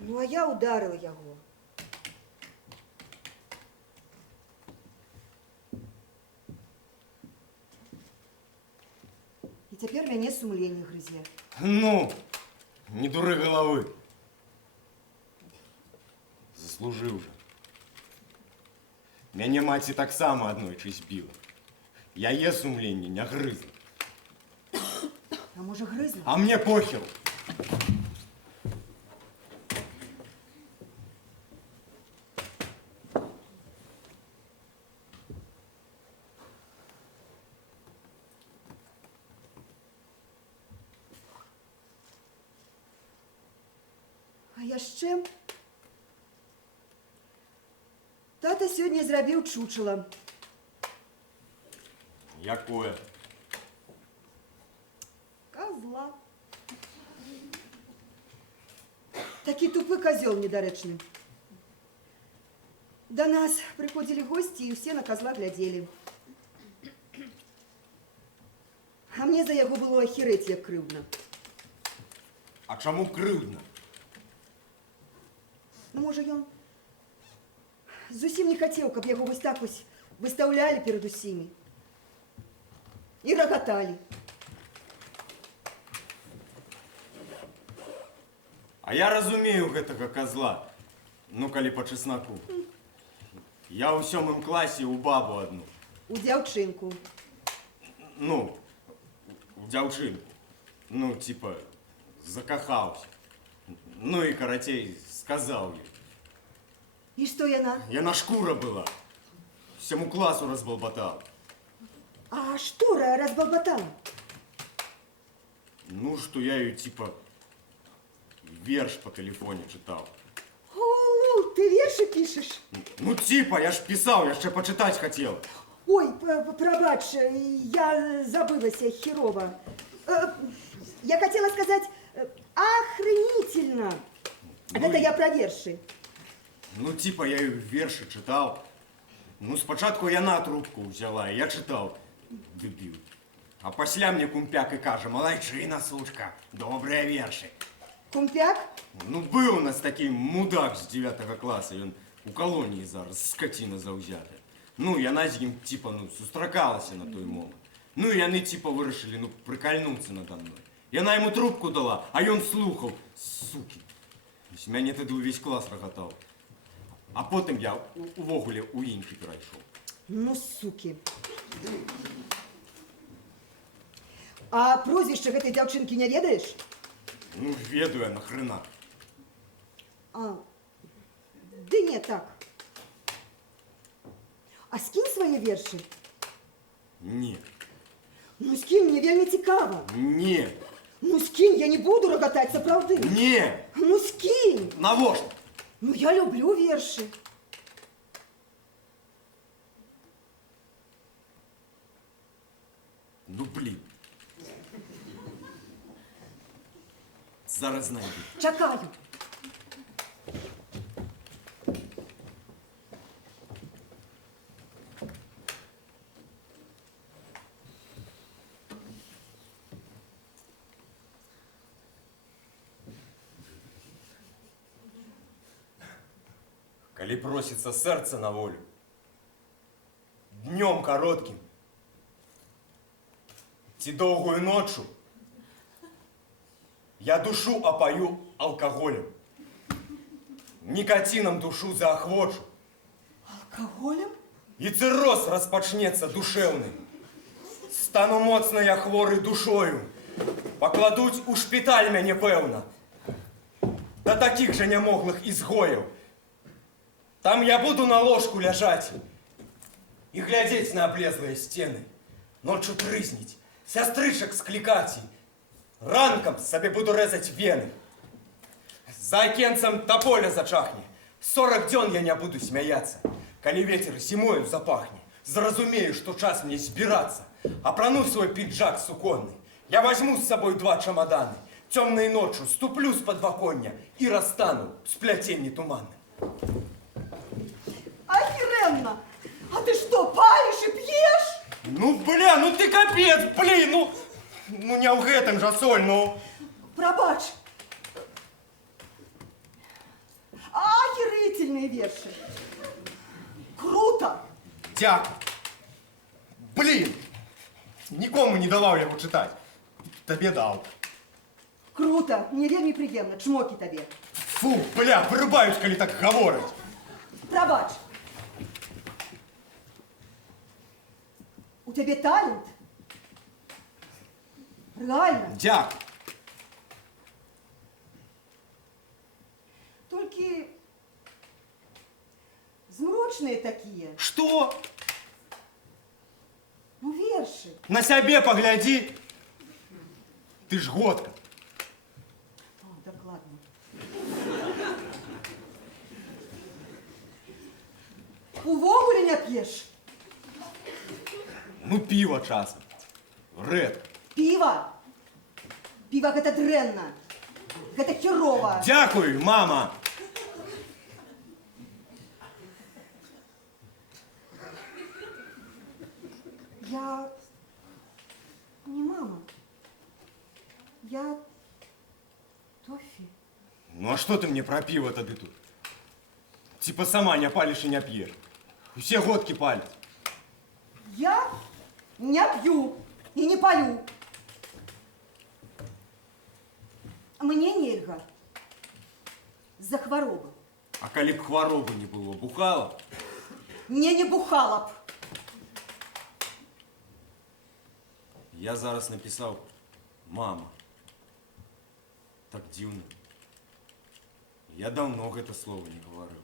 Ну, а я ударила яго. І цяпер мяне сумленне грызе. Ну, не дуры головы. Заслужил же. Мяне маці таксама аднойчы збіла. Яе сумленне не грызла. А можа, грызла? А мне похеру. А яшчэ тата сёння зрабіў чучела. Якое? Козла. Такі тупы козел недарэчны. До нас прыходзілі госці і ўсе на козла глядзелі. А мне за яго было ахірэць як крыўдна. А чаму крыўдна? Ну, можа, ён зусім не хацеў, каб яго вось так вось выстаўлялі перад усімі. І рагаталі. А я разумею гэтага козла. Ну, калі по чесноку. Я ў 7 класе у бабу одну. У дзяўчынку. Ну, у дзяўчынку. Ну, типа, закахаўся. Ну і карацей сказаў ёй. І што яна? Яна шкура была. 7 класу разбалбатал. А што разбалбатала? Ну, что я ее типа верш по телефоне читал. О, ты вершы пішаш? Ну, типа, я ж писал, я ще почитать хотел. Ой, прабач, я забылася херова. Я хотела сказать охренительно. Ну, Это я про верши. Ну, типа, я ее верши читал. Ну, спочатку яна трубку взяла, и я читал. Дебил. А пасля мне кумпяк и каже: малайчина, сучка, добрые верши. Кумпяк? Ну, был у нас такий мудак з 9 класу, він у колонії зараз, скотина завзята. Ну, яна з ним, типа, ну, сустракалася на той момент. Ну, і яны, типа, вирішили, ну, прикольнуться надо мною. Яна йому трубку дала, а він слухав, суки. З мяне тады ўвесь клас рагатаў. А потым я увогуле ў іншы перайшоў. Ну, суки. А прозвішча гэтай дзяўчынкі не ведаеш? Ну, ведаю, нахрена. А, ды не так. А скінь свае вершы? Не, Ну, скінь, мне вельмі цікава. не, Ну, скінь, я не буду рагатаць, сапраўды. не! Ну, скінь. Навошта? Ну, я люблю вершы. Ну, блін. Зараз знайду. Чакаю. Калі просіцца сэрца на волю, днём кароткім, ці доўгую ноччу, я душу апаю алкаголем, нікацінам душу заахвочу, Алкоголем? і цыроз распачнецца душэўны. Стану моцна я хворы душою, пакладуць у шпіталь мяне, пэўна, да такіх жа нямоглых ізгояў. Там я буду на ложку ляжаць і глядзець на аблезлыя сцены, ноччу трызніць, сястрычак склікаць, ранкам сабе буду рэзаць вены. За акенцам таполя зачахне, 40 дзён я не буду смяяцца. Калі ветер зімою запахне, зразумею, што час мне збірацца. Апрану свой піджак суконны, я возьму з сабой 2 чамаданы, цёмнай ноччу ступлю з падваконня і растану з пляценні туманным. Охеренно! А ты что, палишь и пьешь? Ну, бля, ну ты капец, блин, ну не ў гэтым жа соль, ну. Пробач. Охерительные верши. Круто. Дякую. Блин, нікому не даваў яго чытаць. Табе даў. Круто. Мне вельмі приемно. Чмоки тебе. Фу, бля, вырубаюсь, калі так гавораць. Пробач. У тебя талент? Реально. Дякую. Только змрочные такие. Што? Ну, верши. На сябе паглядзі. Ты ж годка. О, докладно. Увогуле не п'ешь? Ну, піва часам. Рэдка. Пиво? Пиво это дрэнна. Это херово. Дякую, мама. Я не мама. Я Тофи. Ну, а што ты мне пра піва тады тут? Типа сама не паліш і не п'еш. Усе годкі паляць. Я не пью и не палю. Мне нельга. За хваробу. А калі б хваробы не было, бухала? Мне не бухала б. Я зараз напісаў «Мама». Так дзіўна. Я даўно гэта слова не гаварыў.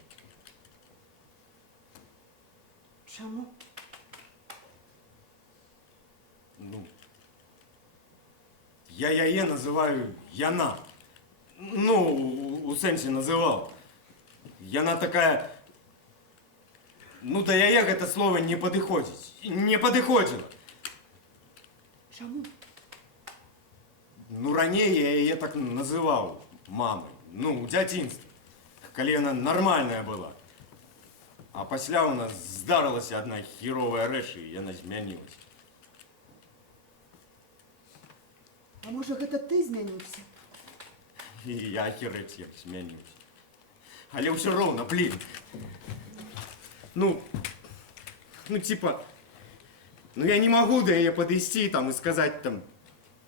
Чаму? Ну, я яе называю яна. Ну, у сэнсе называў. Яна такая... Ну, да яе гэта слова не падыходзіць. Не падыходзіла. Чаму? Ну, раней я яе так называў мамай. Ну, у дзяцінстве. Калі яна нармальная была. А пасля у нас здарылася адна хіровая рэч, і яна змянілася. А можа, гэта ты змяніўся? І я хірэць як змяніўся. Але ўсё роўна, блін. Ну, типа, ну я не могу до яе падысці там і сказаць там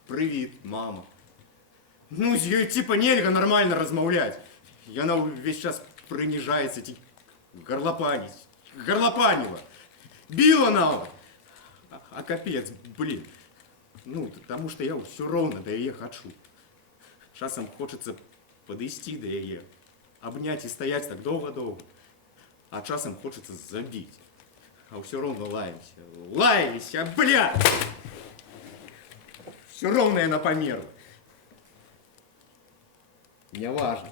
«Прывіт, мама». Ну, з ёй типа нельга нормально размаўляць. яна ўвесь час прыніжаецца ці горлапаніць. Горлапаніла. Біла нават. А капец, блин. Ну, таму што я ўсё роўна да яе хачу. Часам хочацца падысці да яе, абняць і стаяць так доўга-доўга. А часам хочацца забіць. А ўсё роўна лаемся. Лаяліся, бля! Всё роўна яна памерла. Няважна.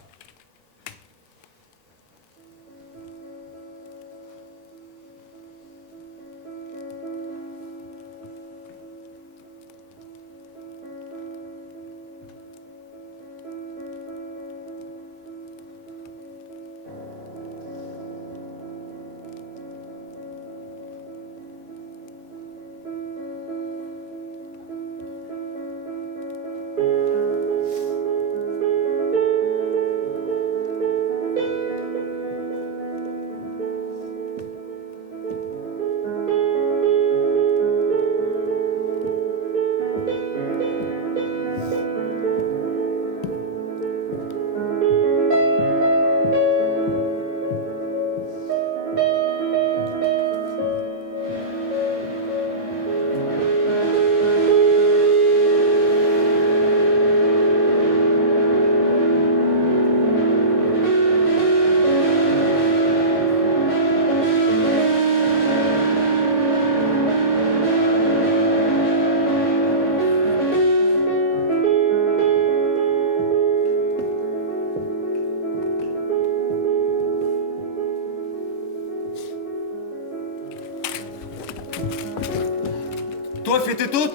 Тофі, ти тут?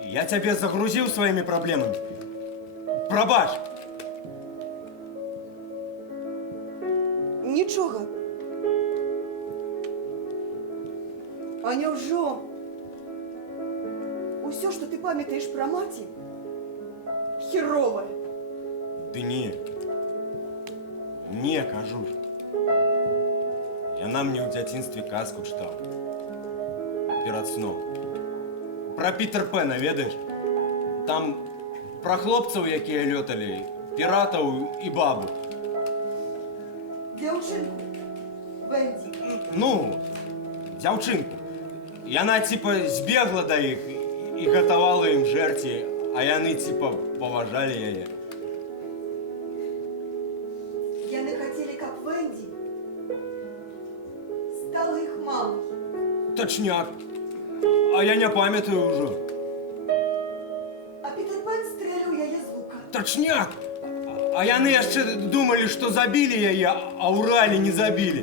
Я тебе загрузил своими проблемами. Пробач. Нічога. А няўжо усё, што ты памятаеш пра маці, херовае? Да не. Не, кажу. Яна мне ў дзяцінстве казку чытала. Перад сном. Пра Пітер Пэна, ведаеш? Там пра хлопцаў, якія лёталі, піратаў і бабу. Дзяўчынку, Венді. Ну, дзяўчынку. Яна, типа, збегла да іх і гатавала ім жэрці, а яны, типа, паважалі яе. Яны хацелі, каб Венді стала іх мамай. Точняк. А я не памятаю ўжо. А Пітер Пен стрэліў яе з лука. Точняк! А яны яшчэ думалі, што забілі яе, а ў рэале не забілі.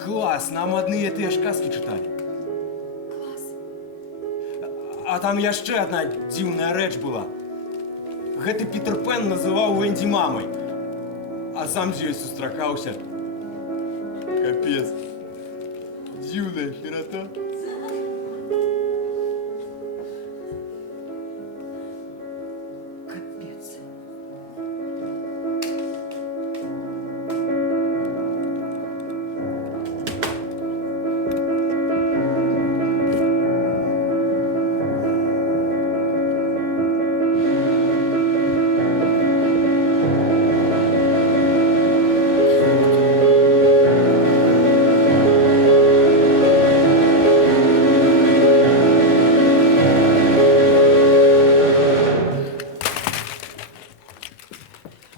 Клас, нам адныя тыя ж казкі чыталі. Клас. А там яшчэ адна дзіўная рэч была. Гэты Пітер Пен называў Венді мамай, а сам з ёй сустракаўся. Капец. Дзіўная херата. Капец.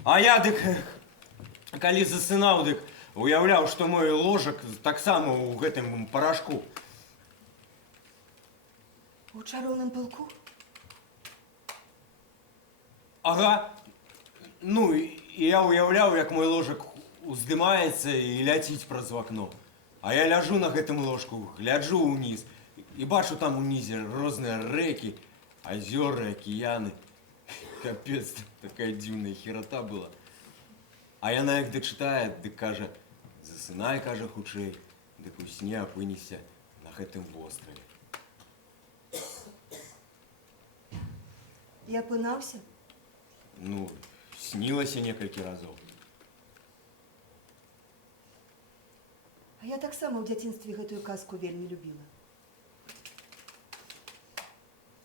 А я, дык, калі засынаў, дык уяўляў, што мой ложак таксама ў гэтым парашку. У чароўным пылку? Ага. Ну, і я уяўляў, як мой ложак уздымаецца і ляціць праз вакно. А я ляжу на гэтым ложку, гляджу ўніз, і бачу там унізе розныя рэкі, азёры, акіяны. Капец, такая дзіўная херата была. А яна як дачытае, дык кажа, засынай, кажа, хутчэй, дык у сне апынешся на гэтым востраве. І апынаўся? Ну, снілася некалькі разоў. А я таксама ў дзяцінстве гэтую казку вельмі любіла.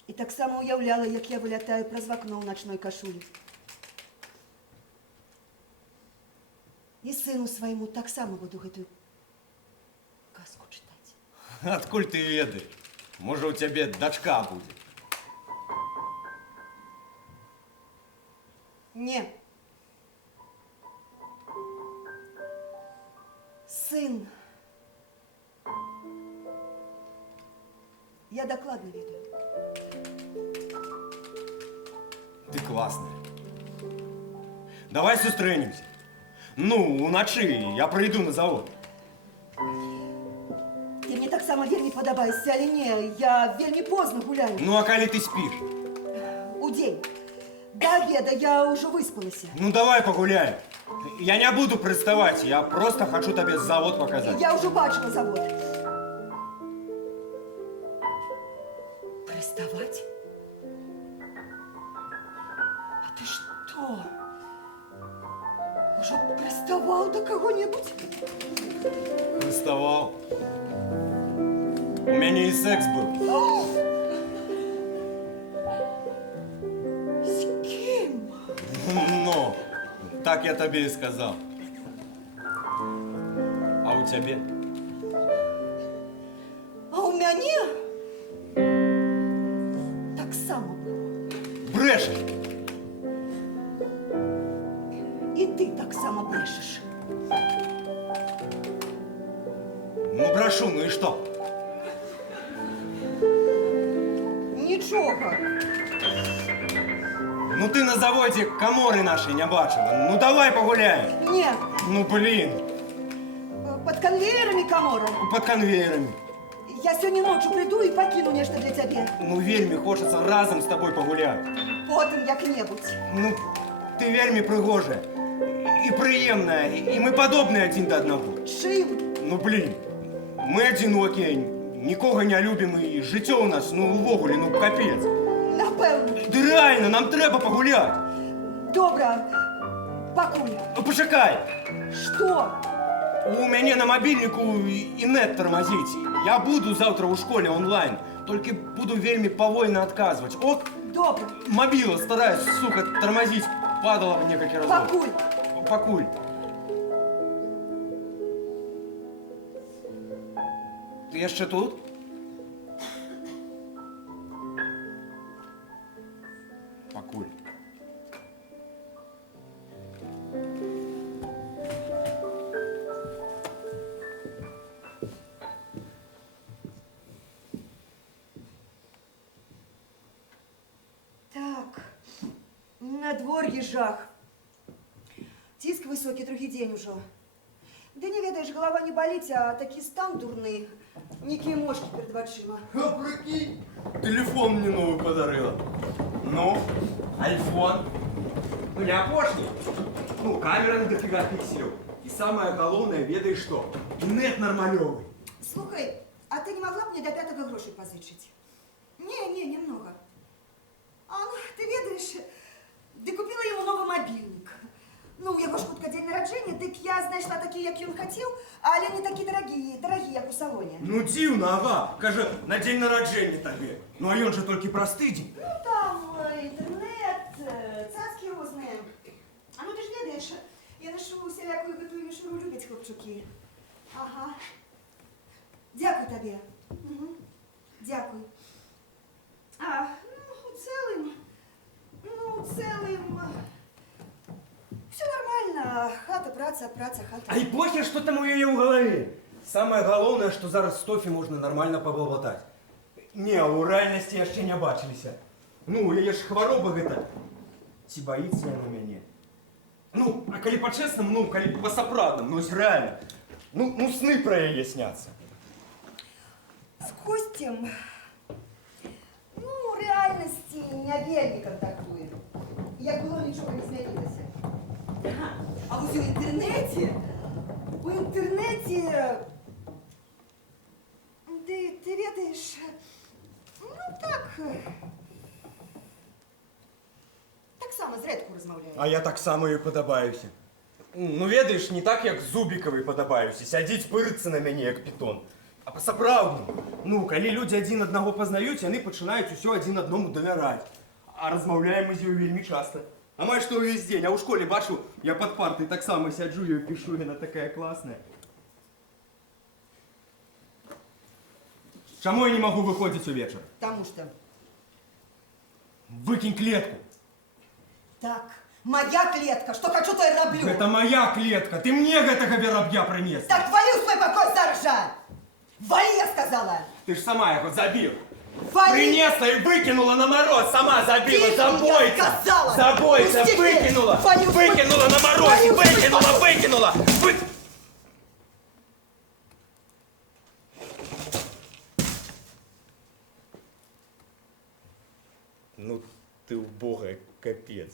І так само уявляла, як я вилятаю праз вакно ў начной кашулі. І сыну свайму таксама буду гэтую казку чытаць. Адкуль ты ведаеш? Можа, у цябе дачка будзе. Не. Сын. Я докладно ведаю. Ты классная. Давай сустрэнемся. Ну, уначы я прыйду на завод. Ты мне таксама вельмі падабаешся, але не, я вельмі позна гуляю. Ну, а калі ты спіш? Удзень. До обеда я уже выспалася. Ну, давай погуляем. Я не буду приставать, я просто хочу тебе завод показать. Я уже бачила завод. Приставать? А ты что? Уже приставал до кого-нибудь? Приставал. У меня и секс был. С кем? Ну, так я тебе и сказал. А у тебя? А у мяне так само было. Брешешь! И ты так само брешешь. Ну, брошу, ну и что? Ничего. Ну ты на заводе коморы нашей не бачила. Ну давай погуляем. Нет, Ну блин, под конвейерами камора. под конвейерами. Я сегодня ночью приду и покину нечто для тебя. Ну вельми хочется разом с тобой погулять. Потом як-небудь. Ну, ты вельми пригожая. И приемная, и мы подобны один до одного. Чим? Ну блин, мы одинокие, нікого не любим, и життя у нас, ну увогуле, ну капец. Напевно. Да реально, нам треба погулять. Добре. Пакуй. Ну почекай. Что? У меня на мобильнику и нет тормозить. Я буду завтра у школе онлайн. Только буду вельми повольно отказывать. Ок, Добре. мобила стараюсь, сука, тормозить. Падала в некоторые разы. Пакуй. Пакуль. Ты еще тут? Пакуль. Так. Надвор'е жах. Тиск высокі, другі дзень ужо. Ды не ведаеш, голова не боліць, а такі стан дурны. Некія мошкі перед вачыма. А прикинь, телефон мне новый подарила. Ну, айфон. Ну, не опошний. Ну, камера на дофига пикселей. И самое головное, ведаешь что? Нет нормалевый. Слухай, а ты не могла мне до 5-го грошей позычить? Не, немного. А, ну, ты ведаешь, ты купила ему новый мобильник. Ну, у яго ж хутка дзень нараджэння, дык я знайшла такія, як ён хацеў, але не такі дарагія, як у салоне. Ну, дзіўна, ага. Кажа, на день народження табе. Ну, а ён же толькі просты дзень. Ну, там інтэрнет, цацкі розныя. А ну, ты ж ведаеш, я нашу усялякую гэтую мішуру любяць хлопчукі. Ага. Дзякуй табе. Угу. Дзякуй. А, ну, у цэлым... Все нормально. Хата, праца, хата. Ай, похер, что там у яе ў галаве. Самое галоўнае, што зараз з Тофі можна нармальна пабалбатаць. Не, у рэальнасці яшчэ не бачыліся. Ну, у яе ж хвароба гэта. Ці баіцца яна мяне? Ну, а калі па-чэснаму, ну, калі па-сапраўднаму, ну, реально. Ну, сны пра яе сняцца. З Костем, ну, у рэальнасці не вельмі кантактуем. Як было, нічога не змянілася. А вось у інтэрнэце, ты ведаеш, ну так сама зрэдку размаўляю. А я так само ёй падабаюся. Ну, ведаеш, не так, як Зубікавай падабаюся, сядзіць пырыцца на мяне, як пітон. А па-сапраўднаму. Ну, калі людзі адзін аднаго пазнаюць, яны пачынаюць усё адзін аднаму давяраць. А размаўляем мы з ёй вельмі часта. Амаль што ўвесь дзень, а ў школе бачу, я пад партай таксама сяджу, ёй пішу, яна такая класная. Чаму я не магу выходзіць увечар? Потому что... Выкінь клетку. Так, моя клетка, что хочу, то и роблю. Гэта моя клетка, ты мне гэтага вераб'я прынесла. Так вали в свой покой, Саржа! Вали, я сказала! Ты ж сама яго забіла. Вали! Принесла и выкинула на мороз, сама забила, Тихо, забойся! я сказала! Забойся, Пусти выкинула! меня! Вали, Выкинула на мороз, Вали, выкинула, выкинула! Ну ты убогая, капец.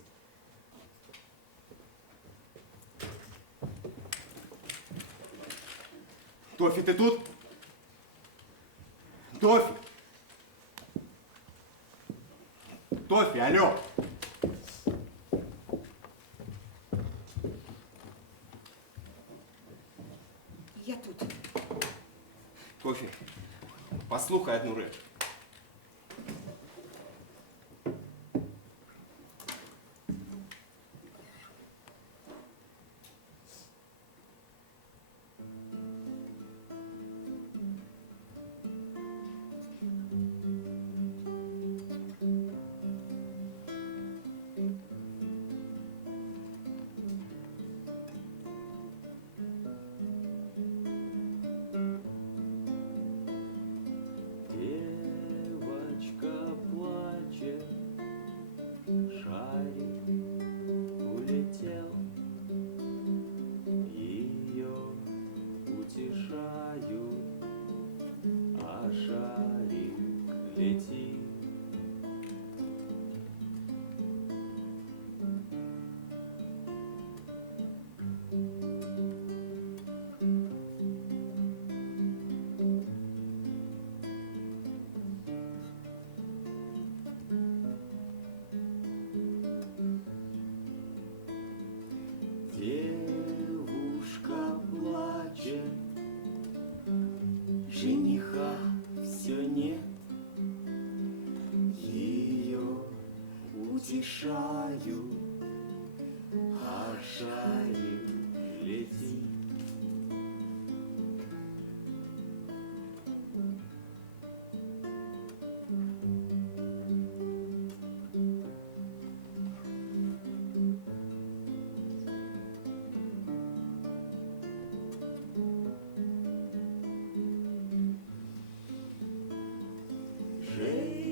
Тофи, ты тут? Тофи! Тофи, алло! Я тут. Тофи, послухай одну речь. Девочка плачет, шарик улетел, ее утешаю, а шарик летит. Девушка плачет, жениха все нет, ее утешаю, а шарик летит.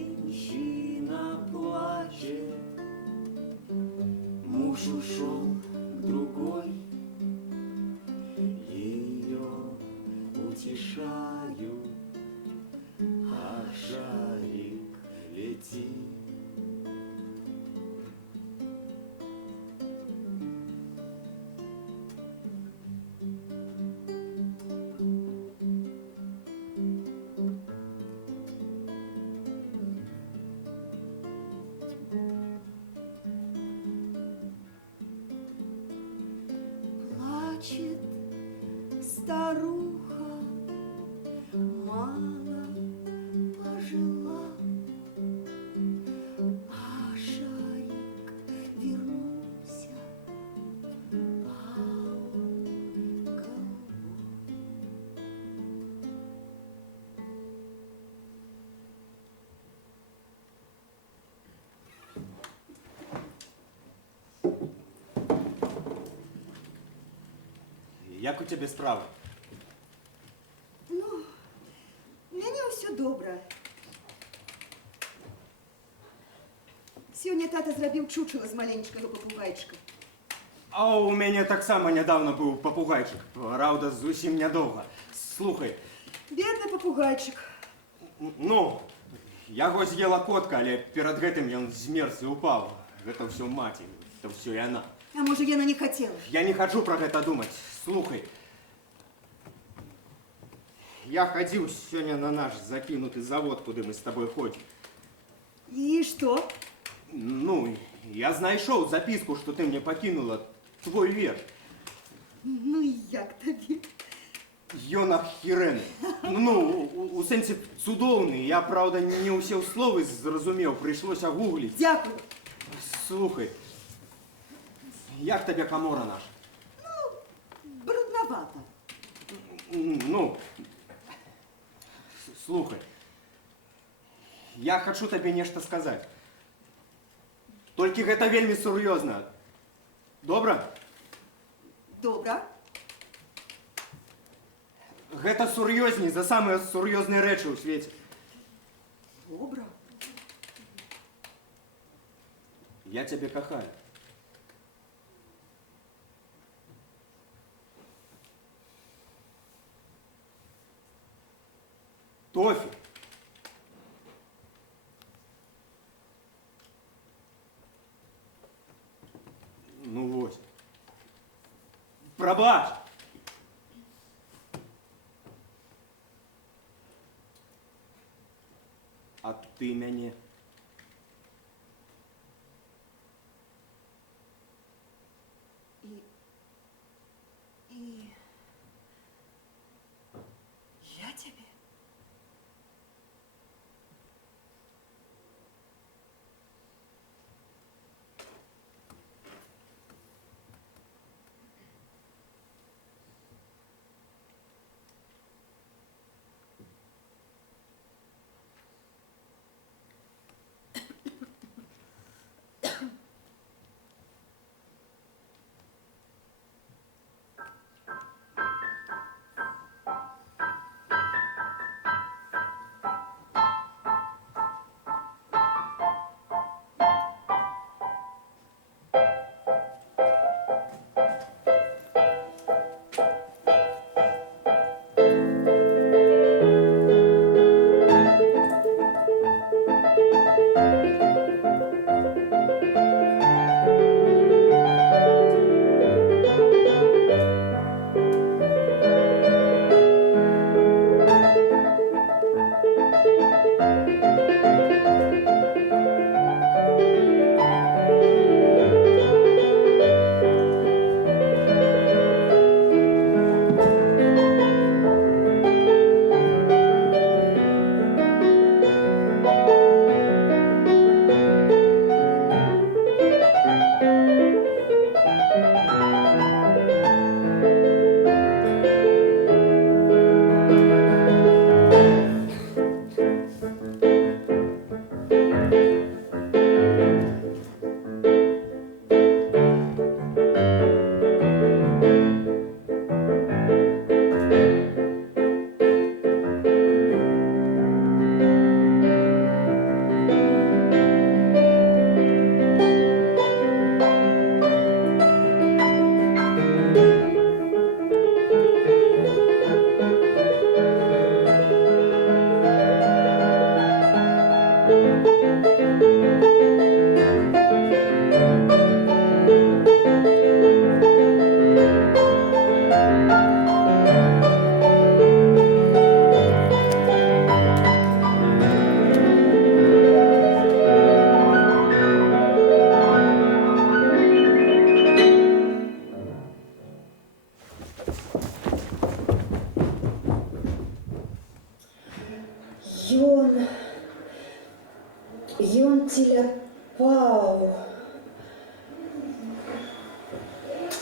Женщина плачет, муж ушел к другой, ее утешаю, а шарик летит. Плачет старуха, мало пожила, а шарик вернулся, а он голубой. Як у тебе справа? Ну, у мяне ўсё добра. Сёння тата зрабіў чучела з маленечкага папугайчыка. А у мяне таксама нядаўна быў папугайчык. Праўда, зусім нядоўга. Слухай, Бедны папугайчык. ну, яго з'ела котка, але перад гэтым ён змерз і упаў. Гэта ўсё маці, гэта ўсё яна. А можа, яна не хацела? Я не хачу пра гэта думаць. Слухай. Я хадзіў сёння на наш закінуты завод, куды мы з табой ходзім. І што? Ну, я знайшоў запіску, што ты мне пакінула, твой верш. Ну, як табе? Ён ахірэны. Ну, у сэнсе цудоўны. Я, правда, не ўсе словы зразумеў, прыйшлося гугліць. Дякую. Слухай, як табе камора наша? Брудновато. Ну, слухай, я хачу табе нешта сказаць. Толькі гэта вельмі сур'ёзна. Добра? Добра. Гэта сур'ёзней за самыя сур'ёзныя рэчы ў свеце. Добра. Я цябе кахаю. Тофі. Ну вось. Прабач. А ты мяне. И я тебе.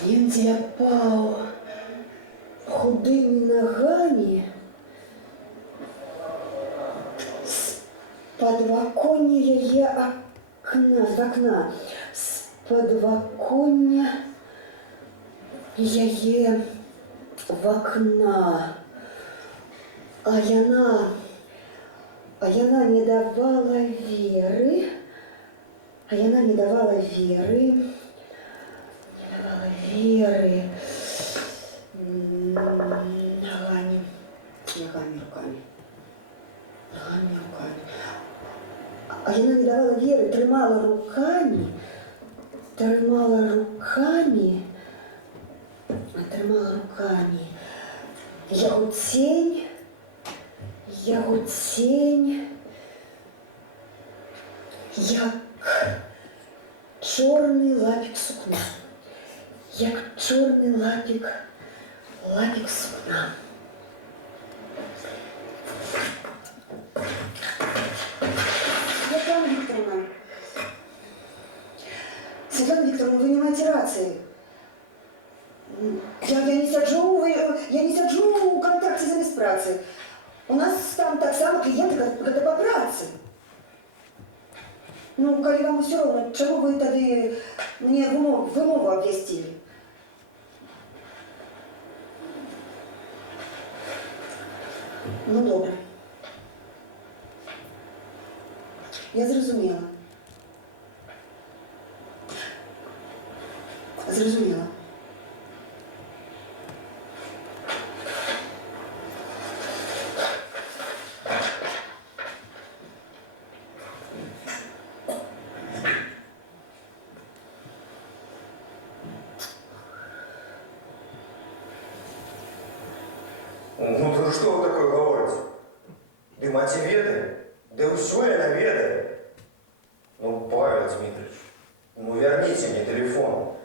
Ён теляпаў худымі нагамі з падваконня яе акна, з падваконня яе вакна. А яна не давала веры, ногами, руками. А яна не давала веры, трымала руками яго тень, як чорны лапік сукна, Петр, ну вы не маете рации. Я не сяджу у контакте замест працы. У нас там так само клиенты, как по працы. Ну, коли вам все равно, чему вы тады мне вымову обвестили? Ну, добре. Я зрозуміла. Зрозуміла. Ну что вы такое говорите? Да мать веды, да вы все я наведали. Ну, Павел Дмитриевич, ну верните мне телефон.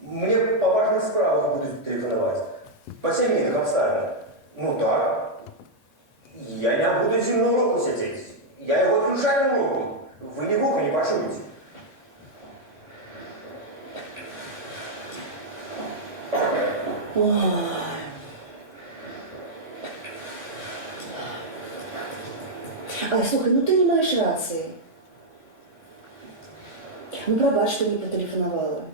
Мне по важных справах будут телефоновать. По семейным обставинам. Ну так. Я не буду зимнюю руку сидеть. Я его отключаю руку. Вы ни богу не пошутите. Слухай, ну ты не маешь рации. Ну, пробачь, что не потелефоновала.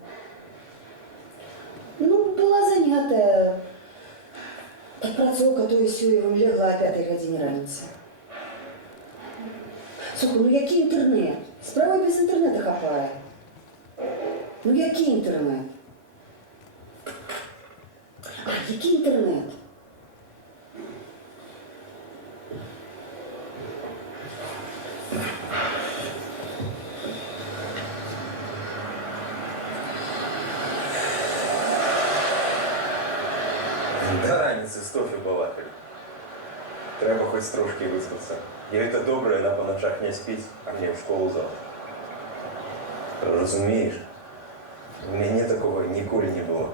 Ну, была занята. Подпрацовка, то есть все, его легла о 5 годині раніці. Слухай, ну який інтернет? Справа без інтернету хапає. Ну який інтернет? Який інтернет? Да раніці з Тофі балакали. Треба хоч трошки виспатися. Я это добре, вона по ночах не спить, а мне в школу завтра. Розумієш? У мене такого ніколи не було.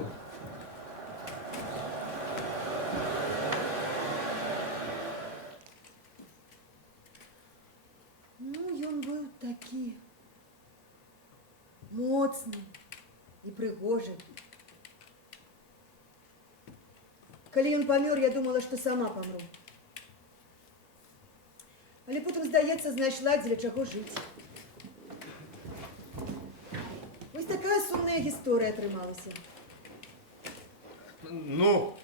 Ну, ён быў такі моцны і прыгожы. Калі ён памёр, я думала, што сама памру. Але потым, здаецца, знайшла, дзеля чаго жыць. Вось такая сумная гісторыя атрымалася. Ну,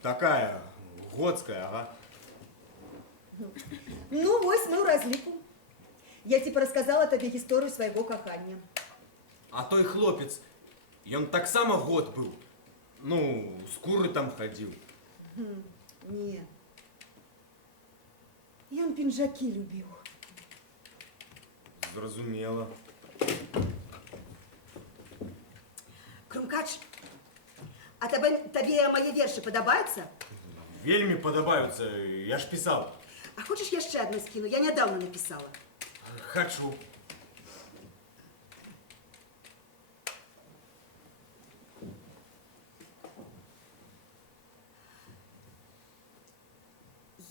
такая, годская, ага. Ну, вось мы ў разліку. Я типа рассказала табе гісторыю свайго кахання. А той хлопец, ён таксама год быў. Ну, з куры там хадзіў. Не. Ён пінжакі любіў. Зразумела. Крумкач, а табе мае вершы падабаюцца? Вельмі падабаюцца, я ж пісаў. А хочаш яшчэ адну скіну? Я нядаўна напісала. Хачу.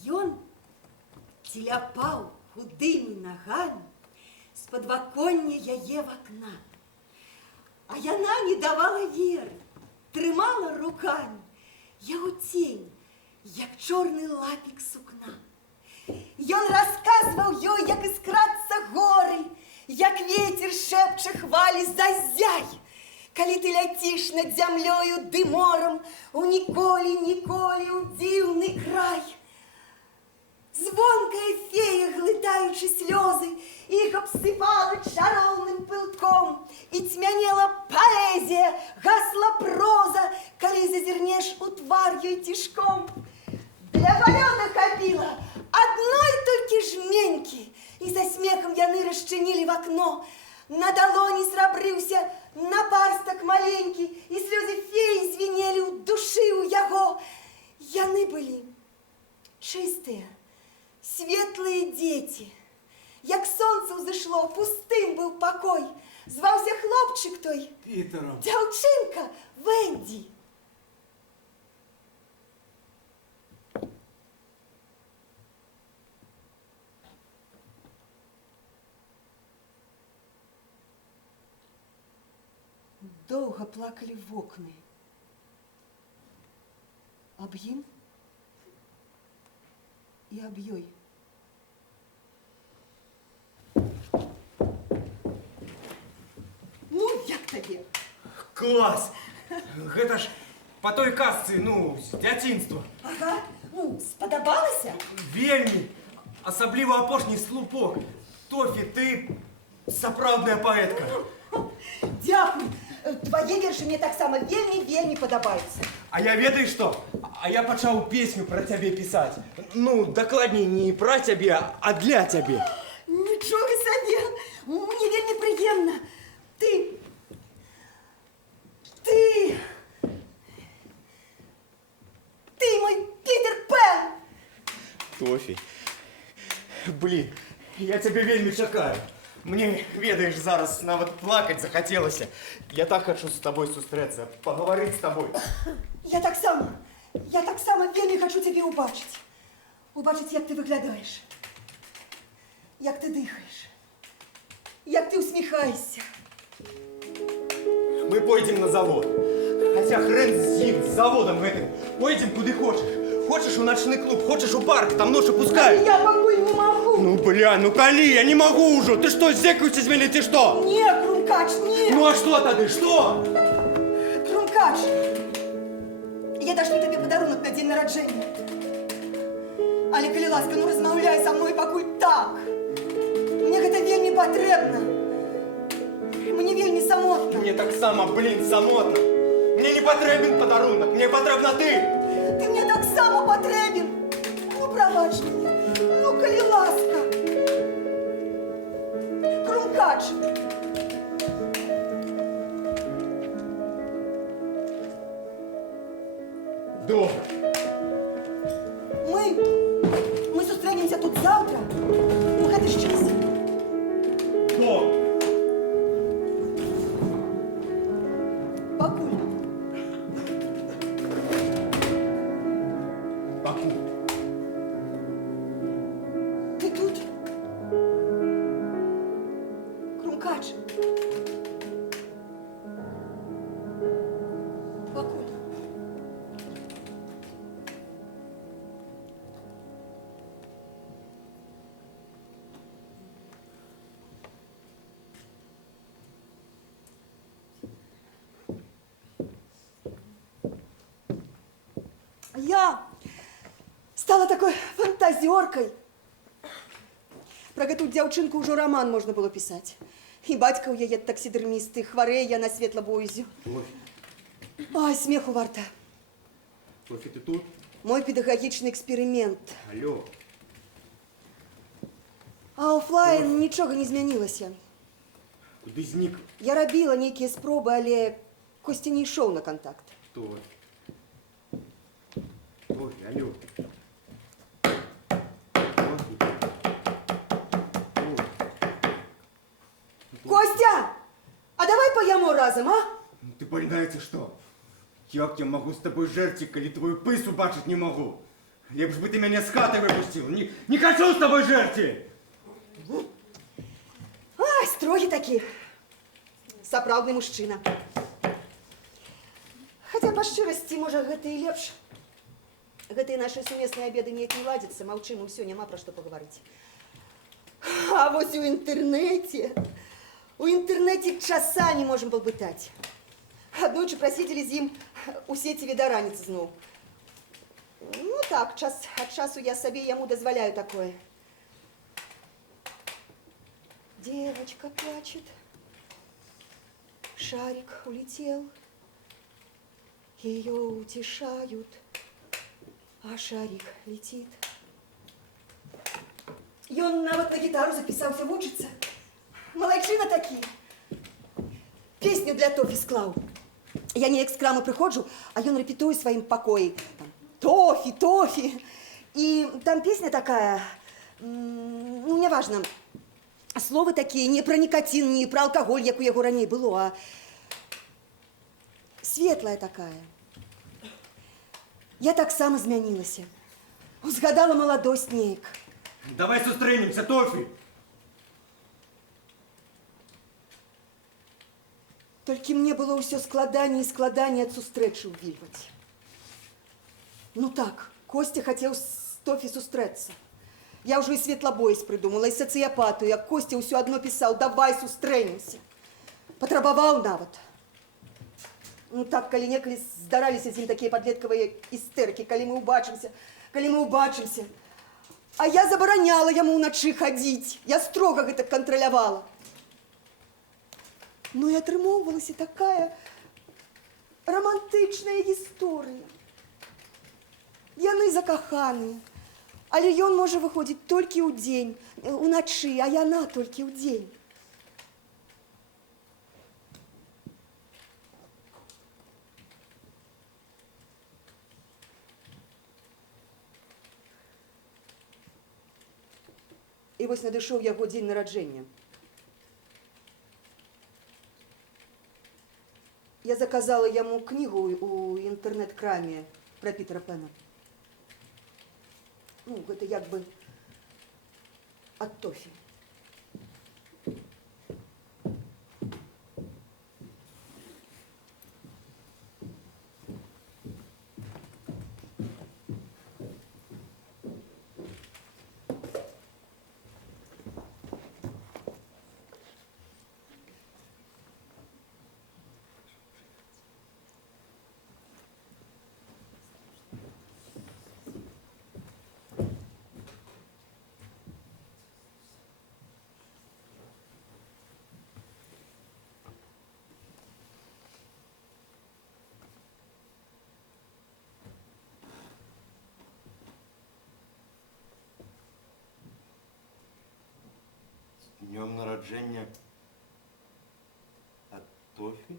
Ён теляпаў худымі нагамі з падваконня яе в акна. А яна не давала веры, трымала рукамі яго цень, як чорны лапік сукна. Ён расказваў ёй, як искрацца горы, як ветер шэпча хвалі зазяй. Калі ты ляціш над зямлёю ды морам у ніколі ў дзіўны край. Звонкая фея, глытаючы слёзы, іх абсыпала чароўным пылком, і цьмянела паэзія, гасла проза, калі зазірнеш у твар ёй цішком. Для палёта хапіла адной толькі жменькі, і за смехам яны расчынілі в акно. На далоні срабрыўся напарстак маленькі, і слёзы феі звінелі ў душы ў яго. Яны былі чыстыя, светлые дети. Як солнце ўзышло, пустым быў пакой. Зваўся хлопчык той Пітером. дзяўчынка Венді. Доўга плакалі вокны. Аб ім і аб ёй. Ну, як табе? Клас! Гэта ж по той казцы, ну, з дзяцінства. Ага, ну, спадабалася? Вельмі! Асабліва апошні слупок. Тофі, ты сапраўдная паэтка. Дзякуй. Твае вершы мне таксама вельмі падабаюцца. А я ведаеш што? А я пачаў песню пра цябе пісаць. Ну, дакладней, не пра цябе, а для цябе. Нічога сабе. Мне вельмі прыемна. Ты мой Пітер Пен. Тофі, блін, я цябе вельмі чакаю. Мне, ведаеш, зараз нават плакаць захацелася. Я так хачу з табой сустрэцца, пагаварыць з табой. Я таксама вельмі хачу цябе ўбачыць. Убачыць, як ты выглядаеш. Як ты дыхаеш. Як ты усміхаешся. Мы пойдзем на завод. Хаця хрен з ім, з заводам гэтым. Пойдзем куды хочаш. Хочаш у начны клуб, хочаш у парк, там ночы пускаюць. Я пакуль не магу. Ну, бля, ну калі? Я не магу ўжо. Ты што, здзекуешся з мяне, ці што? Не, Крумкач, не. Ну, а што тады, што? Крумкач, я дашлю табе падарунак на дзень нараджэння. Але, калі ласка, ну размаўляй са мной пакуль так. Мне гэта вельмі патрэбна. Мне вельмі самотна. Мне таксама, блін, самотна. Мне не патрэбен падарунак, мне патрэбна ты. Ты мне таксама патрэбен. Ну, прабач мне. Ну, калі ласка. Крумкач. Добра. Мы сустрэнемся тут заўтра. У гэты ж час. Добра. Пакуль. Пакуль. Ты тут? Крумкач. Пакуль. Я стала такой фантазёркай. Пра гэту дзяўчынку ўжо раман можна было пісаць. І бацька ў яе таксідэрмісты, хварэе яна светлабоязю. Ой, смеху варта. Тофі, ты тут? Мой педагагічны эксперымент. Алло. А офлайн нічога не змянілася. Куды знік? Я рабіла нейкія спробы, але Костя не ішоў на кантакт. Тофі. Тофі, алло. Костя! А давай паяму разам, а? Ну ты пальнаеце што? Як я магу з табой жерці, калі твою пысу бачыць не магу? Лепш бы ты мяне з хаты выпусціў. Не хачу з табой жерці! Ай, строгі такі. Сапраўдны мужчына. Хаця па шчырасці, можа, гэта і лепш. Гэтыя нашы сумесныя абеды неяк не ладзяцца, маўчым, і ўсё, няма пра што пагаварыць. А вось у інтэрнэце часамі можам палбытаць. Аднойчы праседзелі з ім у сеціве да раніцы зноў. Ну так, час ад часу я сабе яму дазваляю такое. Девочка плачет, шарик улетел, ее утешают, а шарик летит. Ён нават на гітару запісаўся вучыцца. Малайчына такі. Песню для Тофі склаў. Я неяк з крамы прыходжу, а ён рэпетуе сваім пакоі. Тофі, Тофі. І там песня такая, ну, няважна. Словы такія не пра нікацін, не пра алкаголь, як у яго раней было, а светлая такая. Я таксама змянілася. Узгадала маладосць неяк. Давай сустрэнемся, Тофі! Толькі мне было ўсё складаней і складаней ад сустрэчы ўвільваць. Ну так, Костя хацеў з Тофі сустрэцца. Я ўжо і светлабоіць прыдумала, і сацыяпату, як Костя ўсё адно пісаў: давай сустрэнемся. Патрабаваў нават. Ну так, калі-некалі здараліся з ім такія падлеткавыя істэрыкі, калі мы ўбачымся. А я забараняла яму ўначы хадзіць. Я строга гэта кантралявала. Ну і атрымоўвалася такая романтычная гісторыя. Яны закаханыя, але ён можа выходзіць толькі ўдзень, уначы, а яна толькі ўдзень. І вось надышоў яго дзень нараджэння. Я заказала яму кнігу у інтэрнэт-краме пра Пітера Пэна. Ну, гэта як бы ад Тофі. Днем народження от Тофі?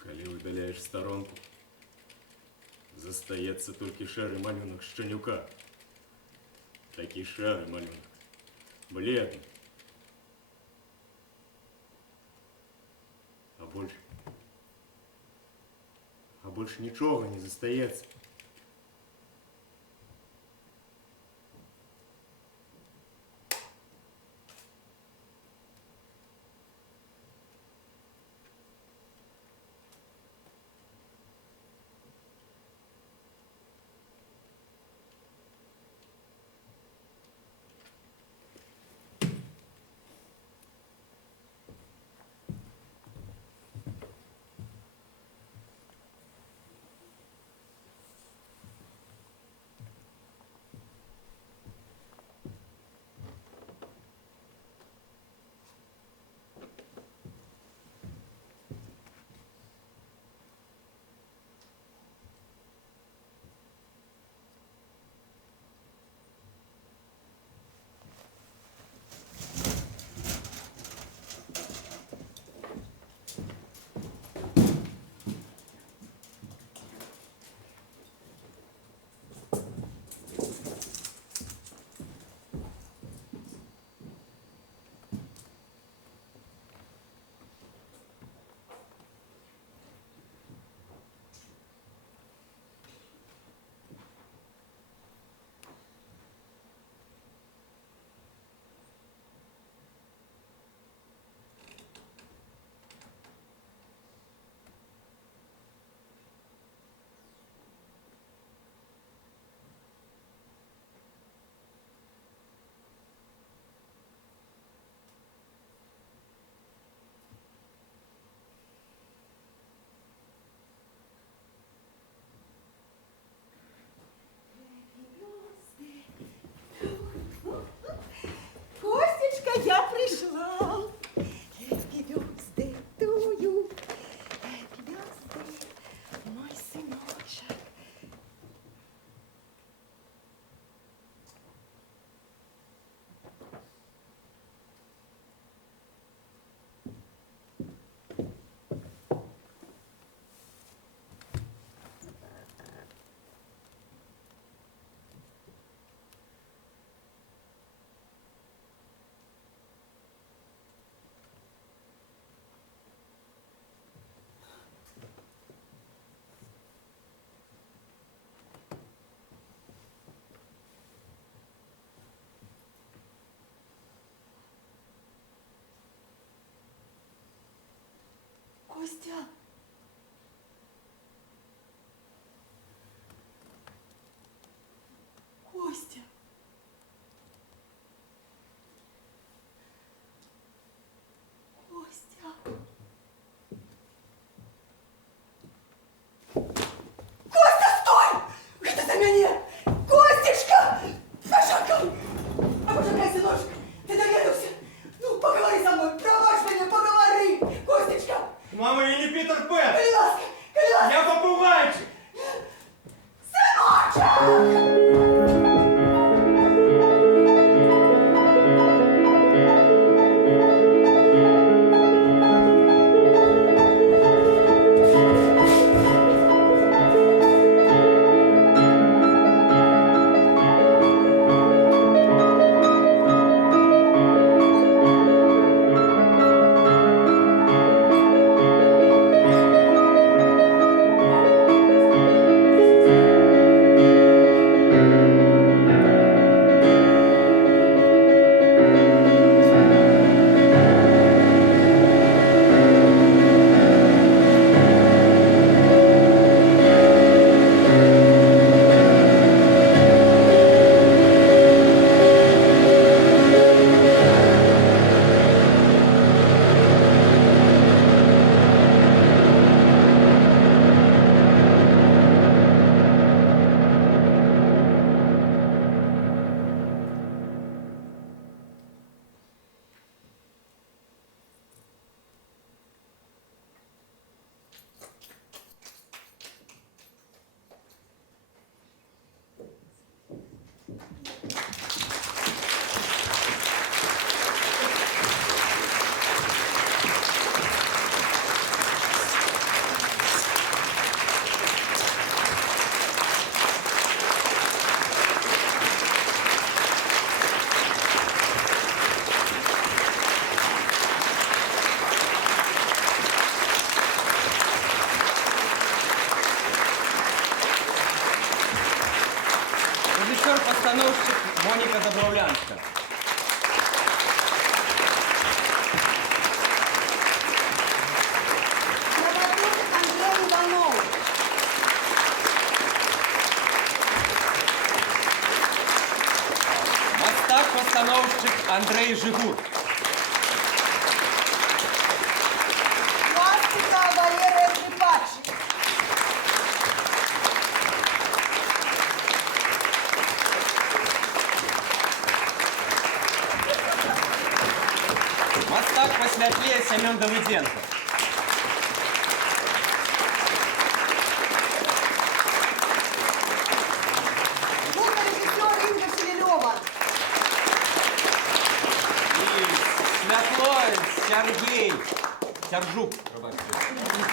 Калі выдаляеш сторонку, застаецца толькі шэры малюнак Шчанюка. Такі шэры малюнак, бледны. А больш нічога не застаецца. Костя. Костя. Костя. Костя, стой! Это за меня! Костечка! Пошакай! А пошакай, сыночек! Ты доведался? Ну, поговори со мной! Пробачь меня, поговори! Костечка! Мама, я не Питер Пэт! Коли ласка! Коли ласка! Я попугайчик! Режиссер-постановщик Моника Забравлянска. Драматург Андрей Иванов. Мастак-постановщик Андрей Жигур. Пластика Валерия Скрипачи. Мастак посвятлее Семен Давыденко. Звукорежиссер Инга Шевелева. И светло Сергей. Сержук.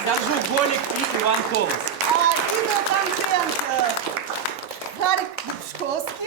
Сержук Голик и Иван Колос. А киноконтент Гарик Дубшковский.